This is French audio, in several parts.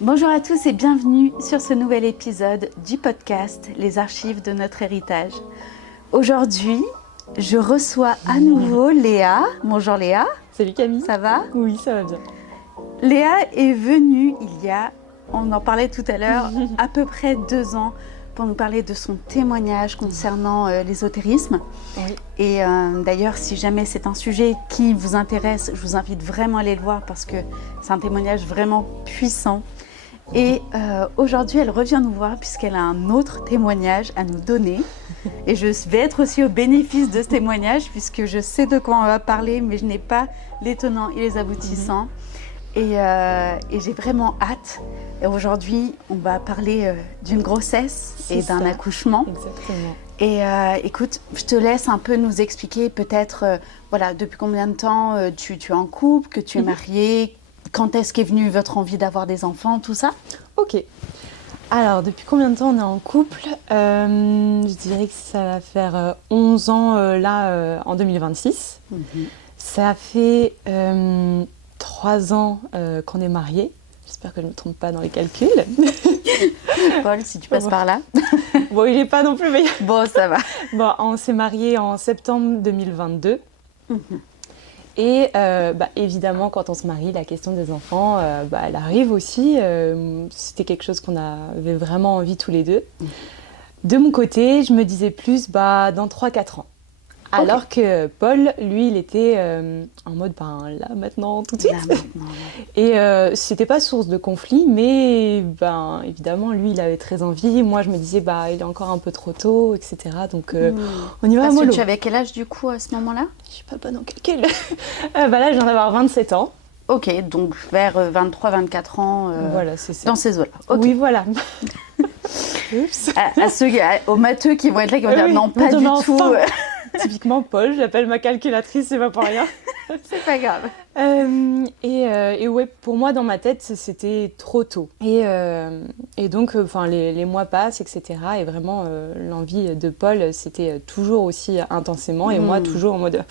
Bonjour à tous et bienvenue sur ce nouvel épisode du podcast Les archives de notre héritage. Aujourd'hui, je reçois à nouveau Léa. Bonjour Léa. Salut Camille. Ça va ? Oui, ça va bien. Léa est venue il y a, on en parlait tout à l'heure, à peu près 2 ans pour nous parler de son témoignage concernant l'ésotérisme. Oui. Et d'ailleurs, si jamais c'est un sujet qui vous intéresse, je vous invite vraiment à aller le voir parce que c'est un témoignage vraiment puissant. Et aujourd'hui, elle revient nous voir puisqu'elle a un autre témoignage à nous donner. Et je vais être aussi au bénéfice de ce témoignage puisque je sais de quoi on va parler, mais je n'ai pas les tenants et les aboutissants. Et j'ai vraiment hâte. Et aujourd'hui, on va parler d'une grossesse et d'un accouchement. Exactement. Et écoute, je te laisse un peu nous expliquer peut-être, voilà, depuis combien de temps tu es en couple, que tu es mariée, quand est-ce qu'est venue votre envie d'avoir des enfants, tout ça? Ok. Alors, depuis combien de temps on est en couple? Je dirais que ça va faire 11 ans en 2026. Ça fait 3 ans qu'on est mariés. J'espère que je ne me trompe pas dans les calculs. Paul, si tu passes par là. Bon, il n'est pas non plus meilleur. Bon, ça va. Bon, on s'est mariés en septembre 2022. Et évidemment, quand on se marie, la question des enfants, elle arrive aussi. C'était quelque chose qu'on avait vraiment envie tous les deux. De mon côté, je me disais plus dans 3-4 ans. Alors que Paul, lui, il était en mode là, maintenant, tout de suite. Là, maintenant, ouais. Et c'était pas source de conflit, mais évidemment, lui, il avait très envie. Moi, je me disais, il est encore un peu trop tôt, etc. Donc, on y va à mollo. Parce que tu avais quel âge, du coup, à ce moment-là? Je suis pas bonne en calcul. Là, je viens d'avoir 27 ans. Ok, donc vers 23-24 ans, voilà, c'est ça. Dans ces eaux-là. Okay. Oui, voilà. Oups. Aux matheux qui vont être là, qui vont dire non, pas du tout. Typiquement Paul, je l'appelle ma calculatrice, c'est pas pour rien. C'est pas grave. Et ouais, pour moi, dans ma tête, c'était trop tôt. Et donc, les mois passent, etc. Et vraiment, l'envie de Paul, c'était toujours aussi intensément. Et moi, toujours en mode,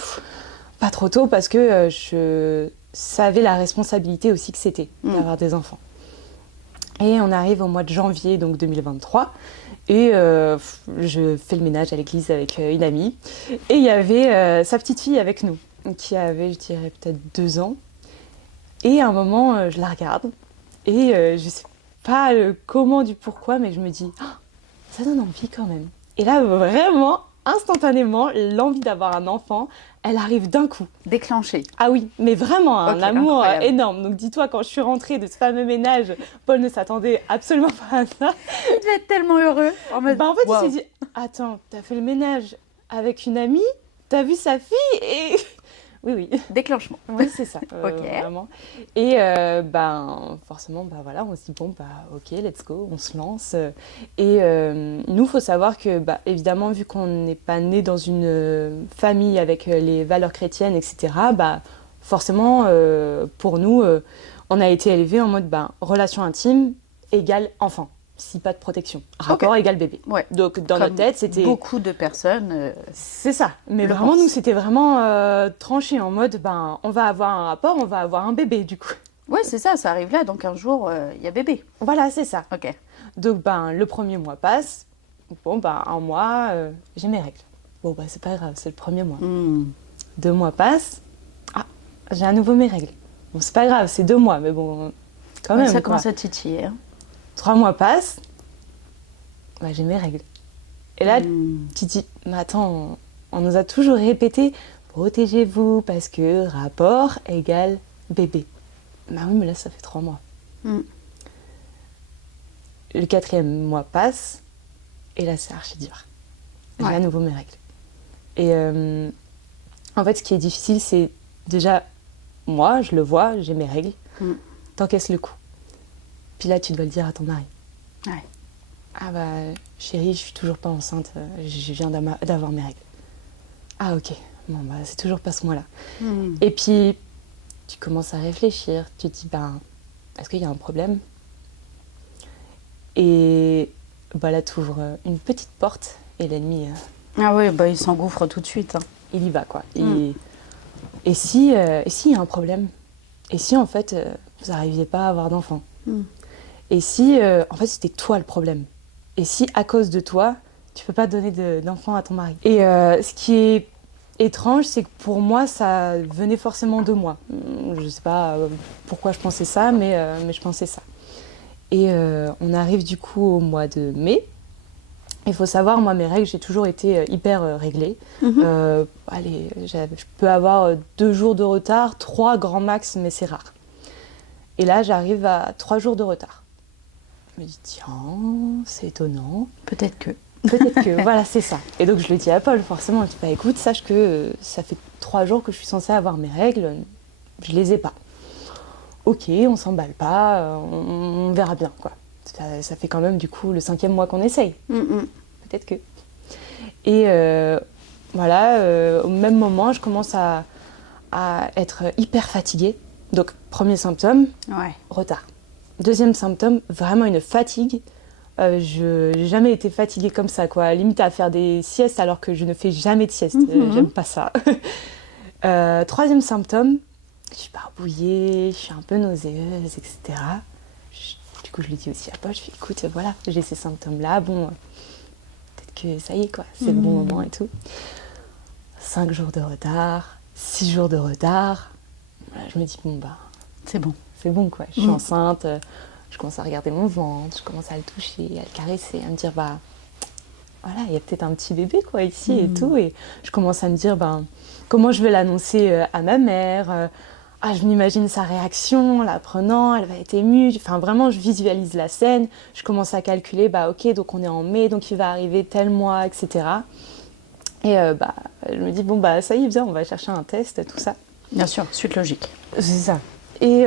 pas trop tôt, parce que je savais la responsabilité aussi que c'était d'avoir des enfants. Et on arrive au mois de janvier, donc 2023. Et je fais le ménage à l'église avec une amie. Et il y avait sa petite fille avec nous, qui avait, je dirais, peut-être 2 ans. Et à un moment, je la regarde. Et je sais pas comment, du pourquoi, mais je me dis, ça donne envie quand même. Et là, vraiment, instantanément, l'envie d'avoir un enfant, elle arrive d'un coup. Déclenchée. Ah oui, mais vraiment un amour incroyable. énorme. Donc dis-toi, quand je suis rentrée de ce fameux ménage, Paul ne s'attendait absolument pas à ça. Il devait être tellement heureux. En fait, il s'est dit, attends, t'as fait le ménage avec une amie, t'as vu sa fille et... Oui. Déclenchement. Oui, c'est ça. Vraiment. Et forcément, on se dit, ok, let's go, on se lance. Et nous, il faut savoir que, évidemment, vu qu'on n'est pas né dans une famille avec les valeurs chrétiennes, etc., forcément, pour nous, on a été élevés en mode relation intime égale enfant. Si pas de protection. Rapport égale bébé. Ouais. Donc, dans notre tête, c'était... Beaucoup de personnes... C'est ça. Mais vraiment, nous, c'était vraiment tranché en mode, on va avoir un rapport, on va avoir un bébé, du coup. Ouais, c'est ça. Ça arrive là. Donc, un jour, il y a bébé. Voilà, c'est ça. Ok. Donc, le premier mois passe. Bon, 1 mois, j'ai mes règles. Bon, c'est pas grave, c'est le premier mois. 2 mois passent. Ah, j'ai à nouveau mes règles. Bon, c'est pas grave, c'est 2 mois, mais bon, quand même. Ça commence à titiller, hein. 3 mois passent, j'ai mes règles. Et là, tu dis, mais attends, on nous a toujours répété, protégez-vous parce que rapport égale bébé. Oui, mais là, ça fait 3 mois. Le 4e mois passe, et là, c'est archi dur. J'ai à nouveau mes règles. Et en fait, ce qui est difficile, c'est déjà, moi, je le vois, j'ai mes règles, t'encaisses le coup. Puis là, tu dois le dire à ton mari. Ouais. Ah chérie, je suis toujours pas enceinte, je viens d'avoir mes règles. Ah ok, bon c'est toujours pas ce mois-là. Et puis, tu commences à réfléchir, tu te dis, est-ce qu'il y a un problème? Et là, tu ouvres une petite porte et l'ennemi... Ah oui, il s'engouffre tout de suite. Hein. Il y va, quoi. Et s'il y a un problème? Et si, en fait, vous n'arriviez pas à avoir d'enfant? Et si, en fait, c'était toi le problème. Et si, à cause de toi, tu peux pas donner d'enfant à ton mari. Et ce qui est étrange, c'est que pour moi, ça venait forcément de moi. Je sais pas pourquoi je pensais ça, mais je pensais ça. Et on arrive du coup au mois de mai. Il faut savoir, moi, mes règles, j'ai toujours été hyper réglée. Allez, je peux avoir 2 jours de retard, 3 grands max, mais c'est rare. Et là, j'arrive à 3 jours de retard. Je me dis, tiens, c'est étonnant. Peut-être que. Peut-être que, voilà, c'est ça. Et donc, je le dis à Paul, forcément. Je dis, bah écoute, sache que ça fait 3 jours que je suis censée avoir mes règles. Je les ai pas. Ok, on s'emballe pas, on verra bien, quoi. Ça fait quand même, du coup, le 5e mois qu'on essaye. Peut-être que. Et voilà, au même moment, je commence à être hyper fatiguée. Donc, premier symptôme, retard. Deuxième symptôme, vraiment une fatigue. Je n'ai jamais été fatiguée comme ça, quoi. Limite à faire des siestes alors que je ne fais jamais de sieste. J'aime pas ça. Troisième symptôme, je suis barbouillée, je suis un peu nauséeuse, etc. Du coup, je le dis aussi à Paul, je fais écoute, voilà, j'ai ces symptômes-là, bon, peut-être que ça y est, quoi, c'est le bon moment et tout. 5 jours de retard, 6 jours de retard. Voilà, je me dis, bon, bah, c'est bon, quoi. Je suis enceinte, je commence à regarder mon ventre, je commence à le toucher, à le caresser, à me dire, bah, voilà, il y a peut-être un petit bébé, quoi, ici et tout. Et je commence à me dire, ben, comment je vais l'annoncer à ma mère. Je m'imagine sa réaction, la prenant, elle va être émue. Enfin, vraiment, je visualise la scène. Je commence à calculer, bah, ok, donc on est en mai, donc il va arriver tel mois, etc. Et bah, je me dis, bon, bah, ça y est, viens, on va chercher un test, tout ça. Bien sûr, suite logique. C'est ça. Et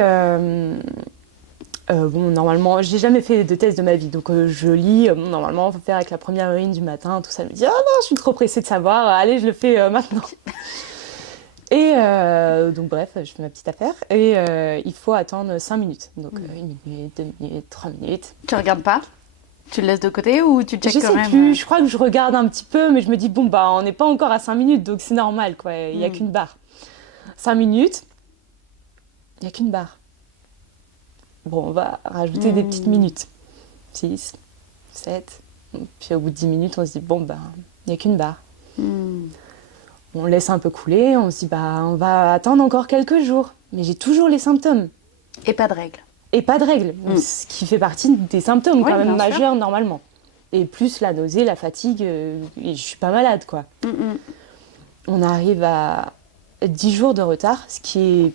bon, normalement, j'ai jamais fait de test de ma vie, donc je lis. Normalement, on va faire avec la première urine du matin, tout ça. Je me dis, ah non, je suis trop pressée de savoir. Allez, je le fais maintenant. Et donc, bref, je fais ma petite affaire. Et il faut attendre 5 minutes. Donc, 1 minute, 2 minutes, 3 minutes. Tu regardes pas? Tu le laisses de côté ou tu checkes quand même? Je sais plus, je crois que je regarde un petit peu, mais je me dis, bon, bah, on n'est pas encore à 5 minutes, donc c'est normal, quoi. Il n'y a qu'une barre. 5 minutes, il n'y a qu'une barre. Bon, on va rajouter des petites minutes. 6, 7. Puis au bout de 10 minutes, on se dit, bon, ben, il n'y a qu'une barre. On laisse un peu couler, on se dit, bah, on va attendre encore quelques jours. Mais j'ai toujours les symptômes. Et pas de règles. Et pas de règles, ce qui fait partie des symptômes quand même majeurs sûr. normalement. Et plus la nausée, la fatigue, et je suis pas malade, quoi. On arrive à 10 jours de retard, ce qui est...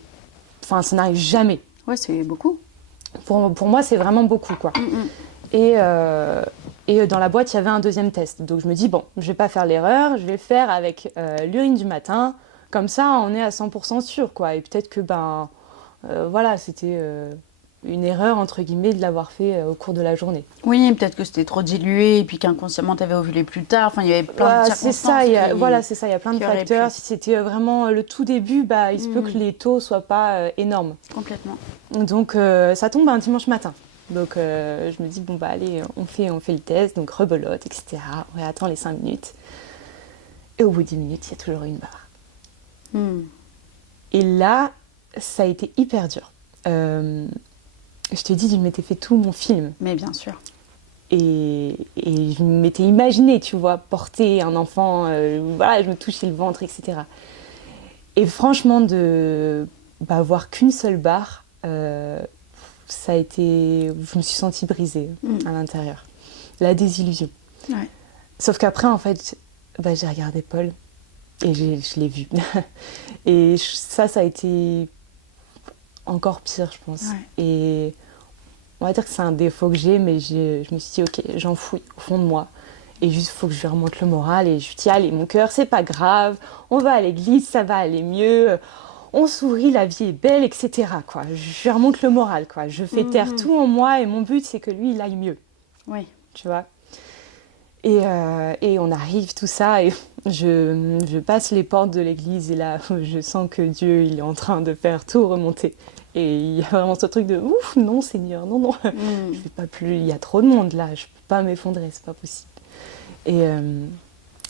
Enfin, ça n'arrive jamais. Ouais, c'est beaucoup. Pour moi, c'est vraiment beaucoup, quoi. Et dans la boîte, il y avait un deuxième test. Donc je me dis, bon, je vais pas faire l'erreur, je vais le faire avec l'urine du matin. Comme ça, on est à 100% sûr, quoi. Et peut-être que, voilà, c'était une erreur, entre guillemets, de l'avoir fait au cours de la journée. Oui, peut-être que c'était trop dilué et puis qu'inconsciemment, tu avais ovulé plus tard. Enfin, il y avait plein de circonstances. C'est ça, il y a plein de facteurs. Si c'était vraiment le tout début, il se peut que les taux soient pas énormes. Complètement. Donc, ça tombe un dimanche matin. Donc, je me dis, bon, bah, allez, on fait le test, donc rebelote, etc. On attend les 5 minutes. Et au bout de 10 minutes, il y a toujours une barre. Et là, ça a été hyper dur. Je te dis, je m'étais fait tout mon film. Mais bien sûr. Et je m'étais imaginé, tu vois, porter un enfant, voilà, je me touchais le ventre, etc. Et franchement, de voir qu'une seule barre, ça a été... Je me suis sentie brisée à l'intérieur. La désillusion. Ouais. Sauf qu'après, en fait, j'ai regardé Paul et je l'ai vu. Et ça a été encore pire, je pense. Ouais. Et on va dire que c'est un défaut que j'ai, mais je me suis dit, ok, j'en fouille au fond de moi. Et juste, il faut que je lui remonte le moral. Et je lui dis, allez, mon cœur, c'est pas grave. On va à l'église, ça va aller mieux. On sourit, la vie est belle, etc. Quoi. Je lui remonte le moral, quoi. Je fais taire tout en moi et mon but, c'est que lui, il aille mieux. Oui. Tu vois. Et on arrive, tout ça, et je passe les portes de l'église et là, je sens que Dieu, il est en train de faire tout remonter. Et il y a vraiment ce truc de ouf, non Seigneur, non. Je vais pas plus, il y a trop de monde là, je peux pas m'effondrer, c'est pas possible. Et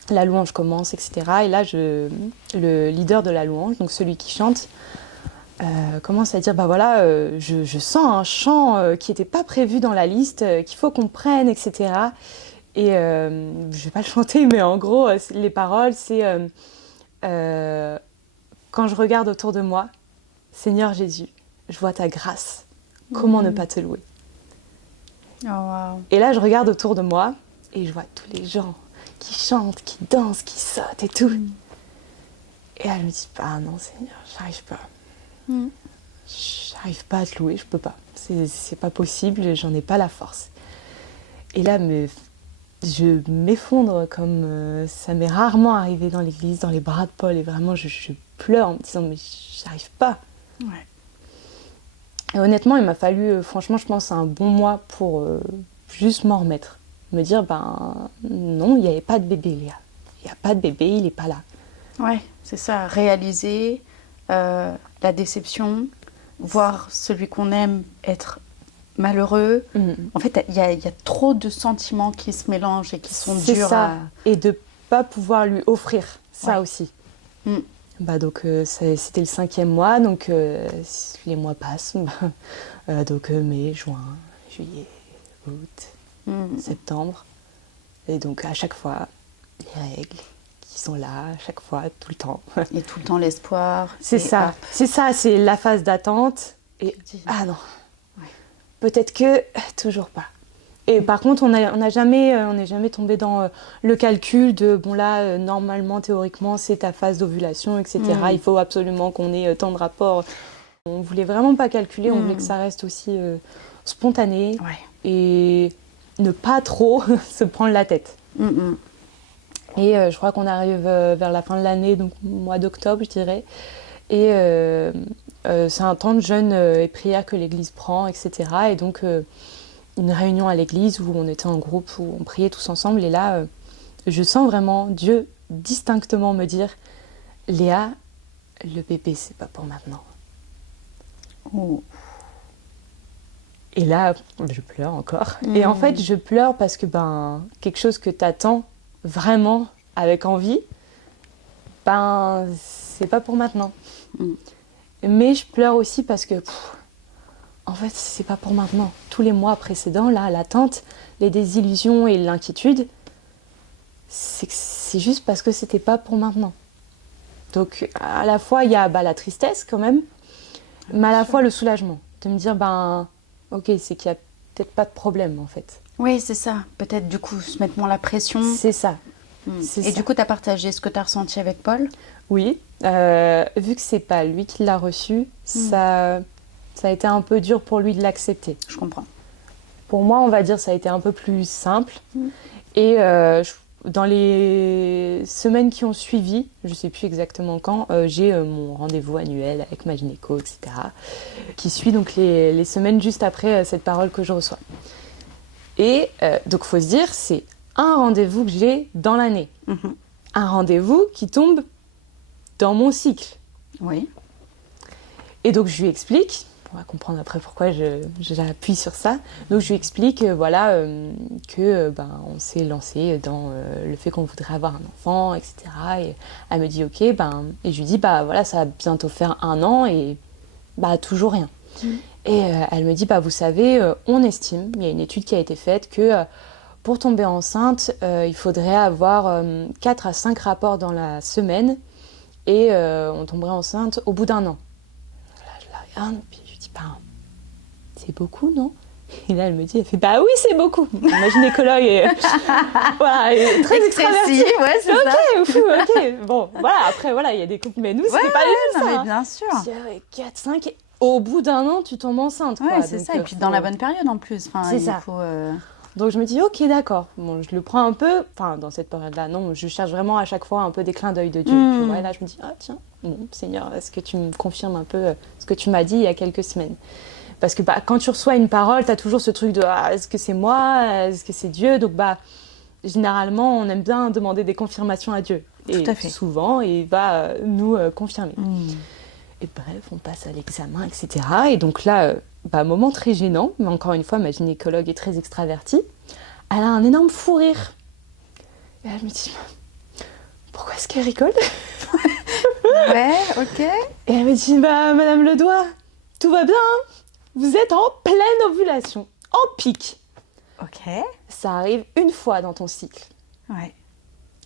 la louange commence, etc. Et là, le leader de la louange, donc celui qui chante, commence à dire, bah voilà, je sens un chant qui n'était pas prévu dans la liste, qu'il faut qu'on prenne, etc. Et je vais pas le chanter, mais en gros, les paroles, c'est quand je regarde autour de moi, Seigneur Jésus, je vois ta grâce. Comment ne pas te louer? Oh, wow. Et là, je regarde autour de moi et je vois tous les gens qui chantent, qui dansent, qui sautent et tout. Et là, je me dis, ah non, Seigneur, j'arrive pas. J'arrive pas à te louer, je peux pas. C'est pas possible, j'en ai pas la force. Et là, je m'effondre comme ça m'est rarement arrivé dans l'église, dans les bras de Paul. Et vraiment, je pleure en me disant, mais j'arrive pas. Ouais. Et honnêtement, il m'a fallu, franchement, je pense, un bon mois pour juste m'en remettre. Me dire, ben non, il n'y avait pas de bébé, Léa. Il n'y a pas de bébé, il n'est pas là. Ouais, c'est ça, réaliser la déception, voir celui qu'on aime être malheureux. En fait, il y a trop de sentiments qui se mélangent et qui sont durs ça. à... Et de ne pas pouvoir lui offrir ça aussi. Mm. Bah donc, c'était le 5e mois, donc les mois passent. Donc mai, juin, juillet, août, septembre. Et donc à chaque fois, les règles qui sont là, à chaque fois, tout le temps. Et tout le temps l'espoir. C'est ça, hop. c'est ça, c'est la phase d'attente. Et ah non, peut-être que toujours pas. Et par contre, on n'est jamais tombé dans le calcul de bon là, normalement, théoriquement, c'est ta phase d'ovulation, etc. Il faut absolument qu'on ait tant de rapports. On voulait vraiment pas calculer, on voulait que ça reste aussi spontané et ne pas trop se prendre la tête. Et je crois qu'on arrive vers la fin de l'année, donc mois d'octobre, je dirais. Et c'est un temps de jeûne et prière que l'Église prend, etc. Et donc, une réunion à l'Église où on était en groupe, où on priait tous ensemble. Et là, je sens vraiment Dieu distinctement me dire « Léa, le bébé, c'est pas pour maintenant. » Et là, je pleure encore. Et en fait, je pleure parce que quelque chose que t'attends vraiment avec envie, c'est pas pour maintenant. Mais je pleure aussi parce que, en fait, c'est pas pour maintenant. Tous les mois précédents, là, l'attente, les désillusions et l'inquiétude, c'est juste parce que c'était pas pour maintenant. Donc, à la fois, il y a la tristesse quand même, mais à la fois le soulagement. De me dire, ok, c'est qu'il y a peut-être pas de problème, en fait. Oui, c'est ça. Peut-être, du coup, se mettre moins la pression. C'est ça. Et du coup, tu as partagé ce que tu as ressenti avec Paul? Oui. Vu que c'est pas lui qui l'a reçu, ça a été un peu dur pour lui de l'accepter. Je comprends. Pour moi, on va dire, ça a été un peu plus simple. Et dans les semaines qui ont suivi, je sais plus exactement quand, j'ai mon rendez-vous annuel avec ma gynéco, etc., qui suit donc les semaines juste après cette parole que je reçois. Et donc, il faut se dire, c'est un rendez-vous que j'ai dans l'année. Un rendez-vous qui tombe dans mon cycle. Oui. Et donc, je lui explique, on va comprendre après pourquoi j'appuie sur ça. Donc, je lui explique, que on s'est lancé dans le fait qu'on voudrait avoir un enfant, etc. Et elle me dit, ok, et je lui dis, voilà, ça va bientôt faire 1 an et toujours rien. Et elle me dit, vous savez, on estime, il y a une étude qui a été faite, que pour tomber enceinte, il faudrait avoir 4 à 5 rapports dans la semaine et on tomberait enceinte au bout d'1 an. Là, je la regarde, puis je lui dis, c'est beaucoup, non? Et là, elle me dit, elle fait, oui, c'est beaucoup. Ma gynécologue est, est très extravertie. Ouais, c'est ça. Ok. Bon, voilà, après, il y a des couples, mais nous, c'était pas du tout ça. Mais bien sûr. 4, 5, au bout d'1 an, tu tombes enceinte. Ouais, c'est ça. Et puis dans la bonne période en plus. C'est ça. Donc je me dis, ok, d'accord. Bon, je le prends un peu, dans cette période-là, non, je cherche vraiment à chaque fois un peu des clins d'œil de Dieu. Tu vois, et là, je me dis, tiens, bon, Seigneur, est-ce que tu me confirmes un peu ce que tu m'as dit il y a quelques semaines? Parce que quand tu reçois une parole, tu as toujours ce truc de, est-ce que c'est moi? Est-ce que c'est Dieu? Donc, généralement, on aime bien demander des confirmations à Dieu. Tout à fait. Souvent, il va nous confirmer. Et bref, on passe à l'examen, etc. Et donc là, moment très gênant, mais encore une fois, ma gynécologue est très extravertie. Elle a un énorme fou rire. Et elle me dit, pourquoi est-ce qu'elle rigole? Ouais, ok. Et elle me dit, bah, Madame Ledoy, tout va bien, hein. Vous êtes en pleine ovulation, en pic. Ok. Ça arrive une fois dans ton cycle. Ouais.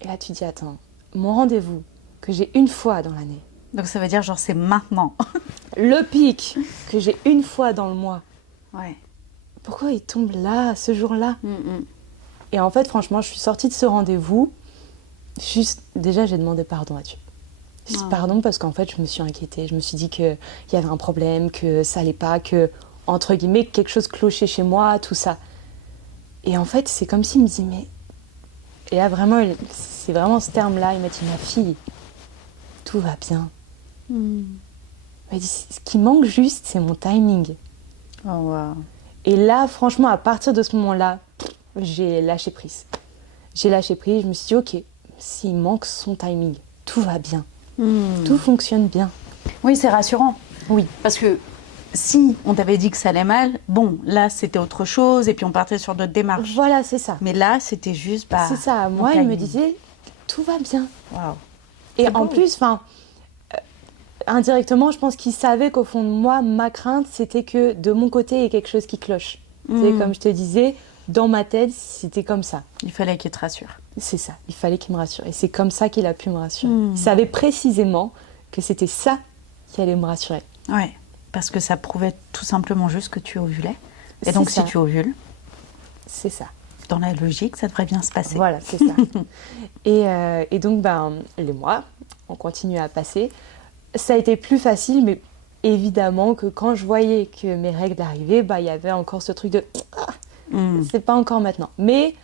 Et là, tu dis, attends, mon rendez-vous que j'ai une fois dans l'année, Donc ça veut dire genre c'est maintenant. le pic que j'ai une fois dans le mois, Ouais. pourquoi il tombe là, ce jour-là? Mm. Et en fait, franchement, je suis sortie de ce rendez-vous, juste, déjà, j'ai demandé pardon à Dieu. J'ai dit pardon parce qu'en fait, je me suis inquiétée. Je me suis dit qu'il y avait un problème, que ça allait pas, que, entre guillemets, quelque chose clochait chez moi, tout ça. Et en fait, c'est comme s'il me dit, mais... Et là, vraiment, c'est vraiment ce terme-là. Il m'a dit, ma fille, tout va bien. Mm. Il m'a dit, ce qui manque juste, c'est mon timing. Oh wow. Et là, franchement, à partir de ce moment-là, j'ai lâché prise. J'ai lâché prise, je me suis dit, ok, s'il manque son timing, tout va bien. Tout fonctionne bien. Oui, c'est rassurant. Oui. Parce que si on t'avait dit que ça allait mal, bon, là c'était autre chose et puis on partait sur d'autres démarches. Voilà, c'est ça. Mais là, c'était juste C'est ça. Moi, il me disait, tout va bien. Waouh. Et C'est en beau. plus, indirectement, je pense qu'il savait qu'au fond de moi, ma crainte, c'était que de mon côté, il y ait quelque chose qui cloche. C'est comme je te disais, dans ma tête, c'était comme ça. Il fallait qu'il te rassure. C'est ça, il fallait qu'il me rassure. Et c'est comme ça qu'il a pu me rassurer. Il savait précisément que c'était ça qui allait me rassurer. Ouais. Parce que ça prouvait tout simplement juste que tu ovulais. Et C'est donc ça. si tu ovules, C'est ça. dans la logique, ça devrait bien se passer. Voilà, c'est ça. Et donc, les mois ont continué à passer. Ça a été plus facile, mais évidemment que quand je voyais que mes règles arrivaient, il y avait encore ce truc de c'est pas encore maintenant. Mais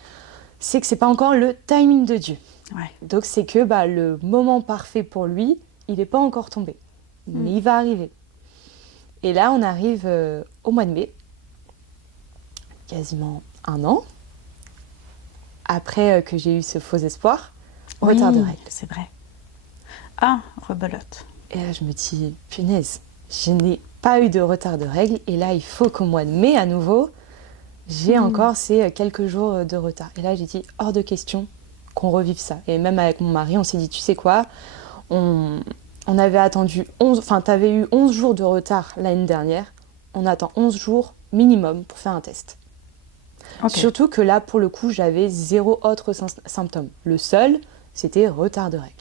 c'est que c'est pas encore le timing de Dieu. Ouais. Donc c'est que le moment parfait pour lui, il n'est pas encore tombé. Mais il va arriver. Et là, on arrive au mois de mai, quasiment un an, après que j'ai eu ce faux espoir, retard de règles. C'est vrai. Ah, rebelote. Et là, je me dis, punaise, je n'ai pas eu de retard de règles. Et là, il faut qu'au mois de mai, à nouveau, j'ai encore ces quelques jours de retard. Et là, j'ai dit, hors de question qu'on revive ça. Et même avec mon mari, on s'est dit, tu sais quoi, on avait attendu 11... Enfin, tu avais eu 11 jours de retard l'année dernière. On attend 11 jours minimum pour faire un test. Okay. Surtout que là, pour le coup, j'avais zéro autre symptôme. Le seul, c'était retard de règles.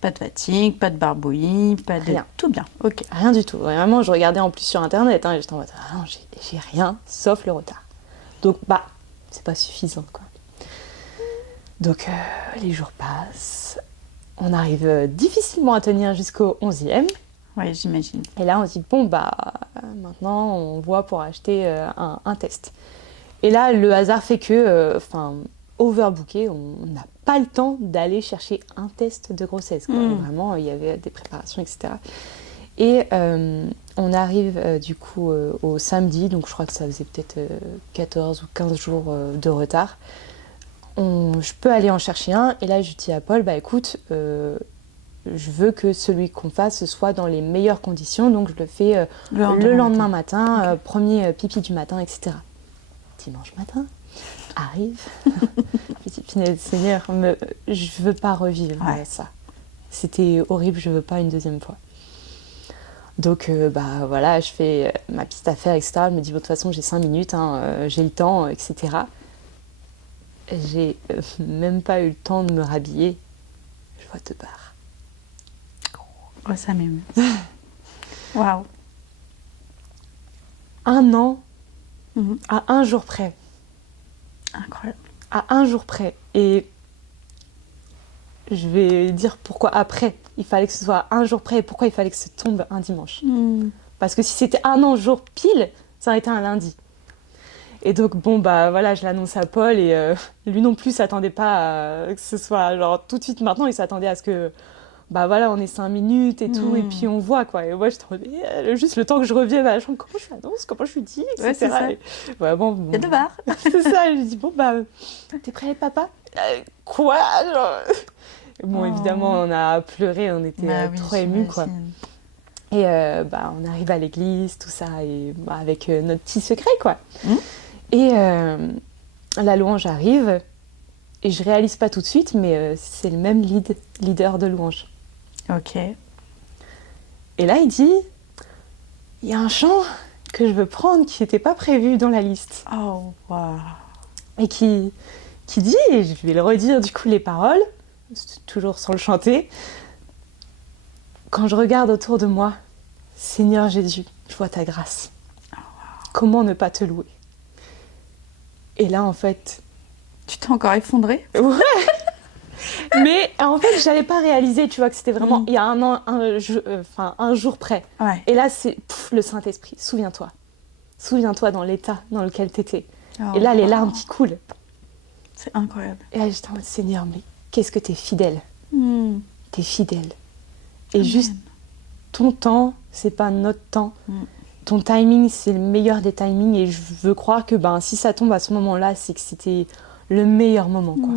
Pas de fatigue, pas de barbouillis, pas de... Rien. Tout bien, ok. Rien du tout. Vraiment, je regardais en plus sur Internet et j'étais en mode, ah non, j'ai rien, sauf le retard. Donc, c'est pas suffisant, quoi. Donc, les jours passent. On arrive difficilement à tenir jusqu'au 11e. Oui, j'imagine. Et là, on se dit, maintenant, on voit pour acheter un test. Et là, le hasard fait que, overbooké, on n'a pas le temps d'aller chercher un test de grossesse. Quoi. Vraiment, il y avait des préparations, etc. Et on arrive du coup au samedi, donc je crois que ça faisait peut-être 14 ou 15 jours de retard. Je peux aller en chercher un, et là je dis à Paul, écoute, je veux que celui qu'on fasse soit dans les meilleures conditions, donc je le fais le lendemain matin, okay. Premier pipi du matin, etc. Dimanche matin arrive, je dis, punaise, Seigneur, je veux pas revivre ça. C'était horrible, je veux pas une deuxième fois. Donc voilà, je fais ma petite affaire, etc. Je me dis, de toute façon, j'ai 5 minutes, j'ai le temps, etc. J'ai même pas eu le temps de me rhabiller. Je vois 2 barres. Oh, ça m'émeut. Waouh. 1 an, à 1 jour près. Incroyable. À 1 jour près. Et je vais dire pourquoi après il fallait que ce soit 1 jour près et pourquoi il fallait que ça tombe un dimanche. Parce que si c'était 1 an jour pile, ça aurait été un lundi. Et donc voilà, je l'annonce à Paul et lui non plus s'attendait pas à que ce soit genre tout de suite maintenant, il s'attendait à ce que voilà, on est 5 minutes et tout, et puis on voit quoi. Et moi je te juste le temps que je revienne à la chambre, comment je l'annonce, comment je lui dis, etc. Ouais, c'est ça. Et, bon, il y a 2 barres. C'est ça, je lui dis t'es prêt papa? Quoi genre... Bon, évidemment, on a pleuré, on était trop émus, quoi. Et on arrive à l'église, tout ça, et avec notre petit secret, quoi. Et la louange arrive, et je réalise pas tout de suite, mais c'est le même leader de louange. Ok. Et là, il dit, il y a un chant que je veux prendre qui n'était pas prévu dans la liste. Oh, waouh. Et qui dit, et je vais le redire du coup les paroles, toujours sans le chanter, quand je regarde autour de moi, Seigneur Jésus, je vois ta grâce. Comment ne pas te louer? Et là, en fait... Tu t'es encore effondrée? Ouais. Mais en fait, je n'avais pas réalisé, tu vois, que c'était vraiment il y a un an, un jour près. Ouais. Et là, c'est le Saint-Esprit. Souviens-toi. Souviens-toi dans l'état dans lequel tu étais. Oh, et là, les larmes qui coulent. C'est incroyable. Et là, j'étais en mode, Seigneur, mais qu'est-ce que tu es fidèle. Mm. Tu es fidèle. Et Amen. juste, ton temps, c'est pas notre temps. Ton timing, c'est le meilleur des timings. Et je veux croire que si ça tombe à ce moment-là, c'est que c'était le meilleur moment, quoi.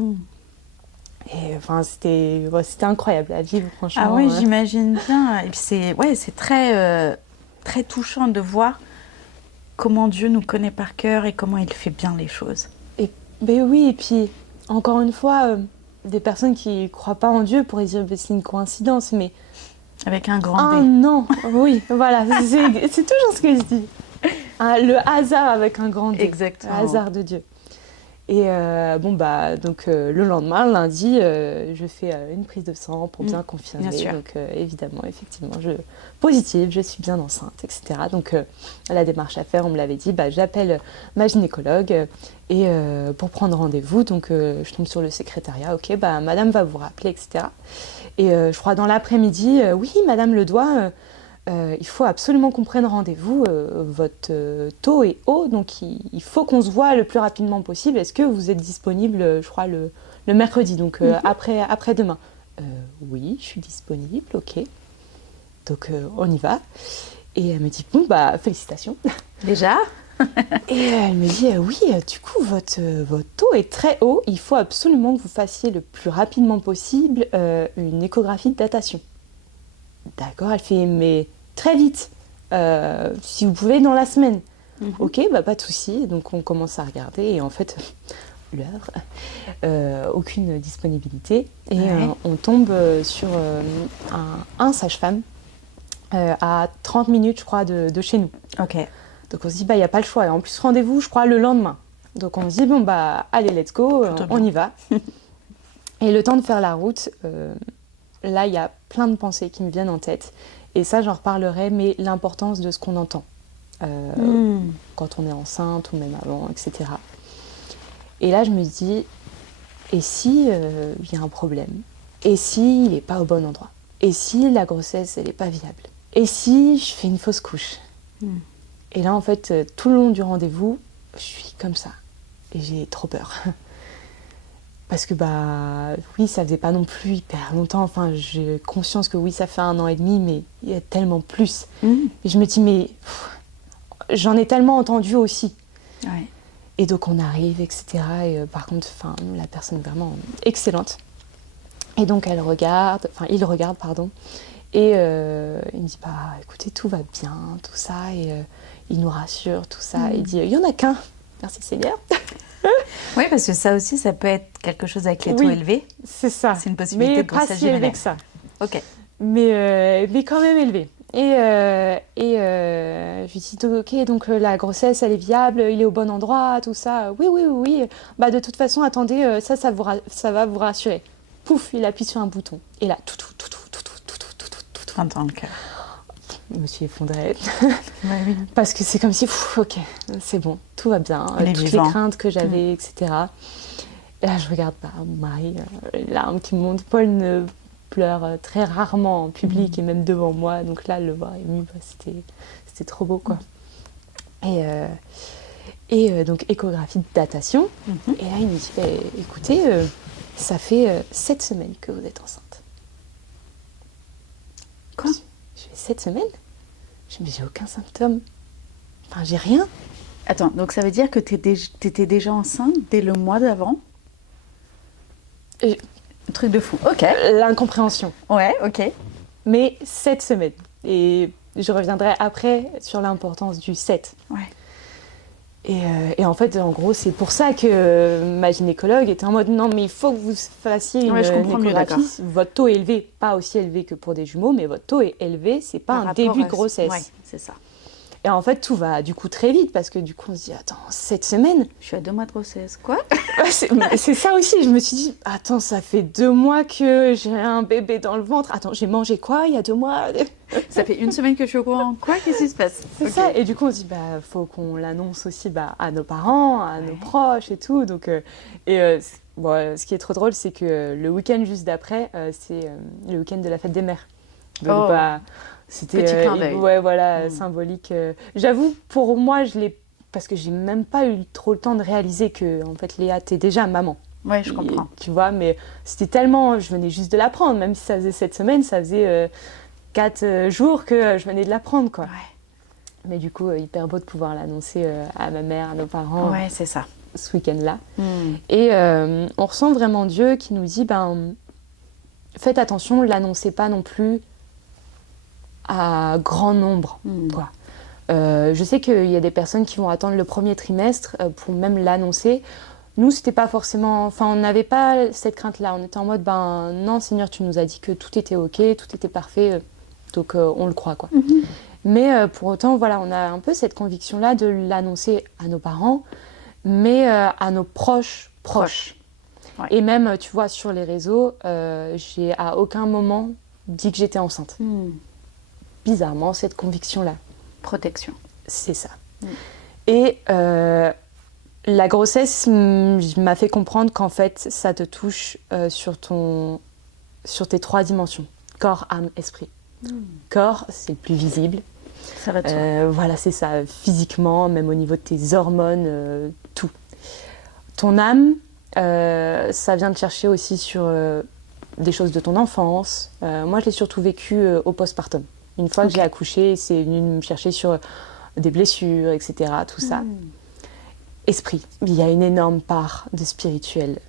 Et enfin, c'était incroyable à vivre, franchement. Ah oui, j'imagine bien. Et puis c'est très, très touchant de voir comment Dieu nous connaît par cœur et comment il fait bien les choses. Mais oui, et puis, encore une fois, des personnes qui ne croient pas en Dieu pourraient dire que c'est une coïncidence, mais... Avec un grand Ah D. non, oui, voilà, c'est toujours ce que je dis. Le hasard avec un grand D. Exactement. Le hasard de Dieu. Et donc le lendemain, lundi, je fais une prise de sang pour bien confirmer. Bien sûr. Donc évidemment, effectivement, positive, je suis bien enceinte, etc. Donc la démarche à faire, on me l'avait dit, j'appelle ma gynécologue pour prendre rendez-vous. Donc je tombe sur le secrétariat, ok, madame va vous rappeler, etc. Et je crois dans l'après-midi, oui, madame le doit. Il faut absolument qu'on prenne rendez-vous. Votre taux est haut, donc il faut qu'on se voit le plus rapidement possible. Est-ce que vous êtes disponible, je crois, le mercredi, donc après-demain? Oui, je suis disponible, ok. Donc on y va. Et elle me dit, bon, félicitations. Déjà? Et elle me dit, oui, du coup, votre taux est très haut. Il faut absolument que vous fassiez le plus rapidement possible une échographie de datation. D'accord, elle fait, mais très vite, si vous pouvez dans la semaine. Ok, pas de souci. Donc on commence à regarder et en fait, l'heure, aucune disponibilité. Et on tombe sur un sage-femme à 30 minutes, je crois, de chez nous. Ok. Donc on se dit, il n'y a pas le choix. Et en plus, rendez-vous, je crois, le lendemain. Donc on se dit, bon, allez, let's go, on y va. Et le temps de faire la route, là, il y a plein de pensées qui me viennent en tête. Et ça, j'en reparlerai, mais l'importance de ce qu'on entend quand on est enceinte ou même avant, etc. Et là, je me dis, et si il y a un problème? Et s'il n'est pas au bon endroit? Et si la grossesse, elle n'est pas viable? Et si je fais une fausse couche? Et là, en fait, tout le long du rendez-vous, je suis comme ça. Et j'ai trop peur. Parce que, oui, ça faisait pas non plus hyper longtemps. Enfin, j'ai conscience que oui, ça fait 1 an et demi, mais il y a tellement plus. Et je me dis, mais j'en ai tellement entendu aussi. Ouais. Et donc, on arrive, etc. Et par contre, la personne est vraiment excellente. Et donc, il regarde, pardon. Et il me dit, écoutez, tout va bien, tout ça. Et il nous rassure, tout ça. Et il dit, il n'y en a qu'un. Merci Seigneur. Oui, parce que ça aussi, ça peut être quelque chose avec les taux élevés. C'est ça. C'est une possibilité de grossesse pas si élevé gémellaire. que ça. Ok. Mais quand même élevé. Et je lui dis, ok, donc la grossesse, elle est viable, il est au bon endroit, tout ça. Oui. De toute façon, attendez, ça va vous rassurer. Pouf, il appuie sur un bouton. Et là, tout. T'entends le cœur. Je me suis effondrée. Oui. Parce que c'est comme si, ok, c'est bon, tout va bien. Toutes les craintes que j'avais, etc. Et là, je regarde mon mari, les larmes qui me montent. Paul ne pleure très rarement en public et même devant moi. Donc là, le voir ému, c'était trop beau, quoi. Et donc, échographie de datation. Et là, il me dit, écoutez, ça fait 7 semaines que vous êtes enceinte. Quoi? Je fais 7 semaines? Mais j'ai aucun symptôme. Enfin, j'ai rien. Attends, donc ça veut dire que t'étais déjà enceinte dès le mois d'avant? Truc de fou. Ok. L'incompréhension. Ouais, ok. Mais 7 semaines. Et je reviendrai après sur l'importance du 7. Ouais. Et en fait, en gros, c'est pour ça que ma gynécologue était en mode non, mais il faut que vous fassiez une je comprends mieux, d'accord. échographie. Votre taux est élevé, pas aussi élevé que pour des jumeaux, mais votre taux est élevé, c'est pas un début de grossesse. Ouais, c'est ça. Et en fait, tout va du coup très vite parce que du coup, on se dit attends, 7 semaines. Je suis à 2 mois de grossesse, quoi? C'est ça aussi. Je me suis dit attends, ça fait 2 mois que j'ai un bébé dans le ventre. Attends, j'ai mangé quoi il y a 2 mois? Ça fait 1 semaine que je suis au courant. Quoi? Qu'est-ce qui se passe? C'est ça. Et du coup, on se dit faut qu'on l'annonce aussi à nos parents, à nos proches et tout. Donc, ce qui est trop drôle, c'est que le week-end juste d'après, c'est le week-end de la fête des mères. Donc, c'était petit clin d'œil. Ouais, voilà, symbolique. J'avoue, pour moi, parce que j'ai même pas eu trop le temps de réaliser que en fait, Léa, t'es déjà maman. Ouais, je comprends. Tu vois, mais c'était tellement, je venais juste de l'apprendre, même si ça faisait 7 semaines, ça faisait 4 jours que je venais de l'apprendre, quoi. Ouais. Mais du coup, hyper beau de pouvoir l'annoncer à ma mère, à nos parents. Ouais, c'est ça. Ce week-end-là. Et on ressent vraiment Dieu qui nous dit, faites attention, l'annoncez pas non plus à grand nombre, quoi. Je sais qu'il y a des personnes qui vont attendre le premier trimestre pour même l'annoncer. Nous, c'était pas forcément... Enfin, on n'avait pas cette crainte-là. On était en mode, non, Seigneur, tu nous as dit que tout était OK, tout était parfait, donc on le croit, quoi. Mais pour autant, voilà, on a un peu cette conviction-là de l'annoncer à nos parents, mais à nos proches. Ouais. Et même, tu vois, sur les réseaux, j'ai à aucun moment dit que j'étais enceinte. Bizarrement, cette conviction-là. Protection. C'est ça. Et la grossesse m'a fait comprendre qu'en fait, ça te touche sur tes 3 dimensions. Corps, âme, esprit. Corps, c'est le plus visible. Ça va de soi. Voilà, c'est ça. Physiquement, même au niveau de tes hormones, tout. Ton âme, ça vient te chercher aussi sur des choses de ton enfance. Moi, je l'ai surtout vécu au postpartum. Une fois que j'ai accouché, c'est venu me chercher sur des blessures, etc. Tout ça. Esprit. Il y a une énorme part de spirituel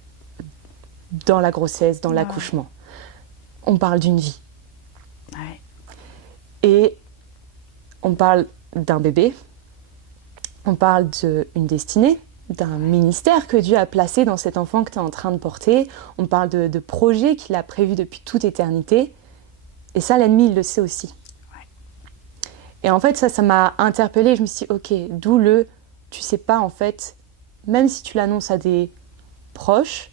dans la grossesse, dans l'accouchement. On parle d'une vie. Ouais. Et on parle d'un bébé. On parle d'une destinée, d'un ministère que Dieu a placé dans cet enfant que tu es en train de porter. On parle de projets qu'il a prévus depuis toute éternité. Et ça, l'ennemi, il le sait aussi. Et en fait, ça m'a interpellée. Je me suis dit, ok, d'où tu sais pas, en fait, même si tu l'annonces à des proches,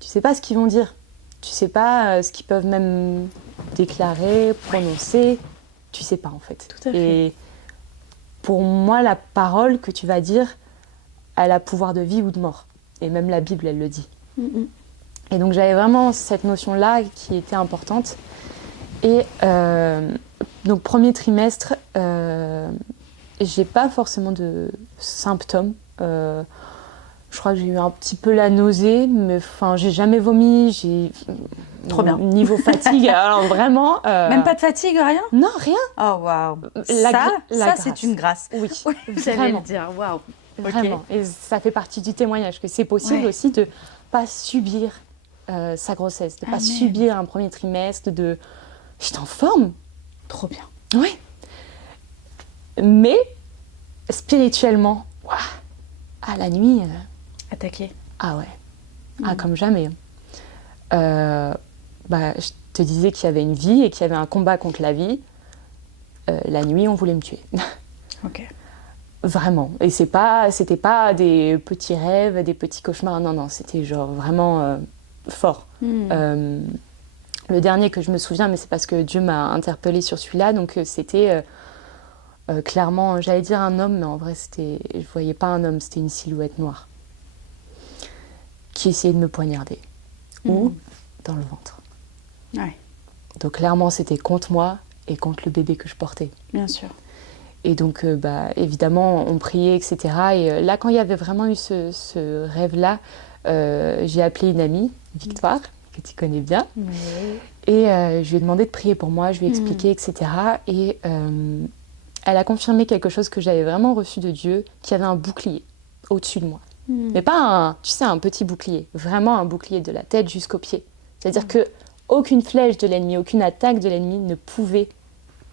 tu sais pas ce qu'ils vont dire. Tu sais pas ce qu'ils peuvent même déclarer, prononcer. Tu sais pas, en fait. Tout à fait. Et pour moi, la parole que tu vas dire, elle a pouvoir de vie ou de mort. Et même la Bible, elle le dit. Et donc, j'avais vraiment cette notion-là qui était importante. Et donc, premier trimestre, j'ai pas forcément de symptômes. Je crois que j'ai eu un petit peu la nausée, mais enfin, j'ai jamais vomi. Trop bien. Niveau fatigue, alors vraiment. Même pas de fatigue, rien? Non, rien. Oh, waouh. Ça, c'est une grâce. Oui, J'allais le dire. Waouh. Vraiment. Et ça fait partie du témoignage, que c'est possible aussi de pas subir sa grossesse, de pas subir un premier trimestre, j'étais en forme. Trop bien. Oui. Mais spirituellement, à la nuit. Attaqué. Ah ouais. Comme jamais. Je te disais qu'il y avait une vie et qu'il y avait un combat contre la vie. La nuit, on voulait me tuer. Ok. Vraiment. Et c'était pas des petits rêves, des petits cauchemars. Non, c'était genre vraiment fort. Le dernier que je me souviens, mais c'est parce que Dieu m'a interpellée sur celui-là, donc c'était clairement, j'allais dire un homme, mais en vrai, je voyais pas un homme, c'était une silhouette noire qui essayait de me poignarder. Ou dans le ventre. Ouais. Donc clairement, c'était contre moi et contre le bébé que je portais. Bien sûr. Et donc, évidemment, on priait, etc. Et là, quand il y avait vraiment eu ce rêve-là, j'ai appelé une amie, Victoire, que tu connais bien. Oui. Et je lui ai demandé de prier pour moi, je lui ai expliqué, etc. Et elle a confirmé quelque chose que j'avais vraiment reçu de Dieu, qu'il y avait un bouclier au-dessus de moi. Mais pas un petit bouclier, vraiment un bouclier de la tête jusqu'aux pieds. C'est-à-dire que aucune flèche de l'ennemi, aucune attaque de l'ennemi ne pouvait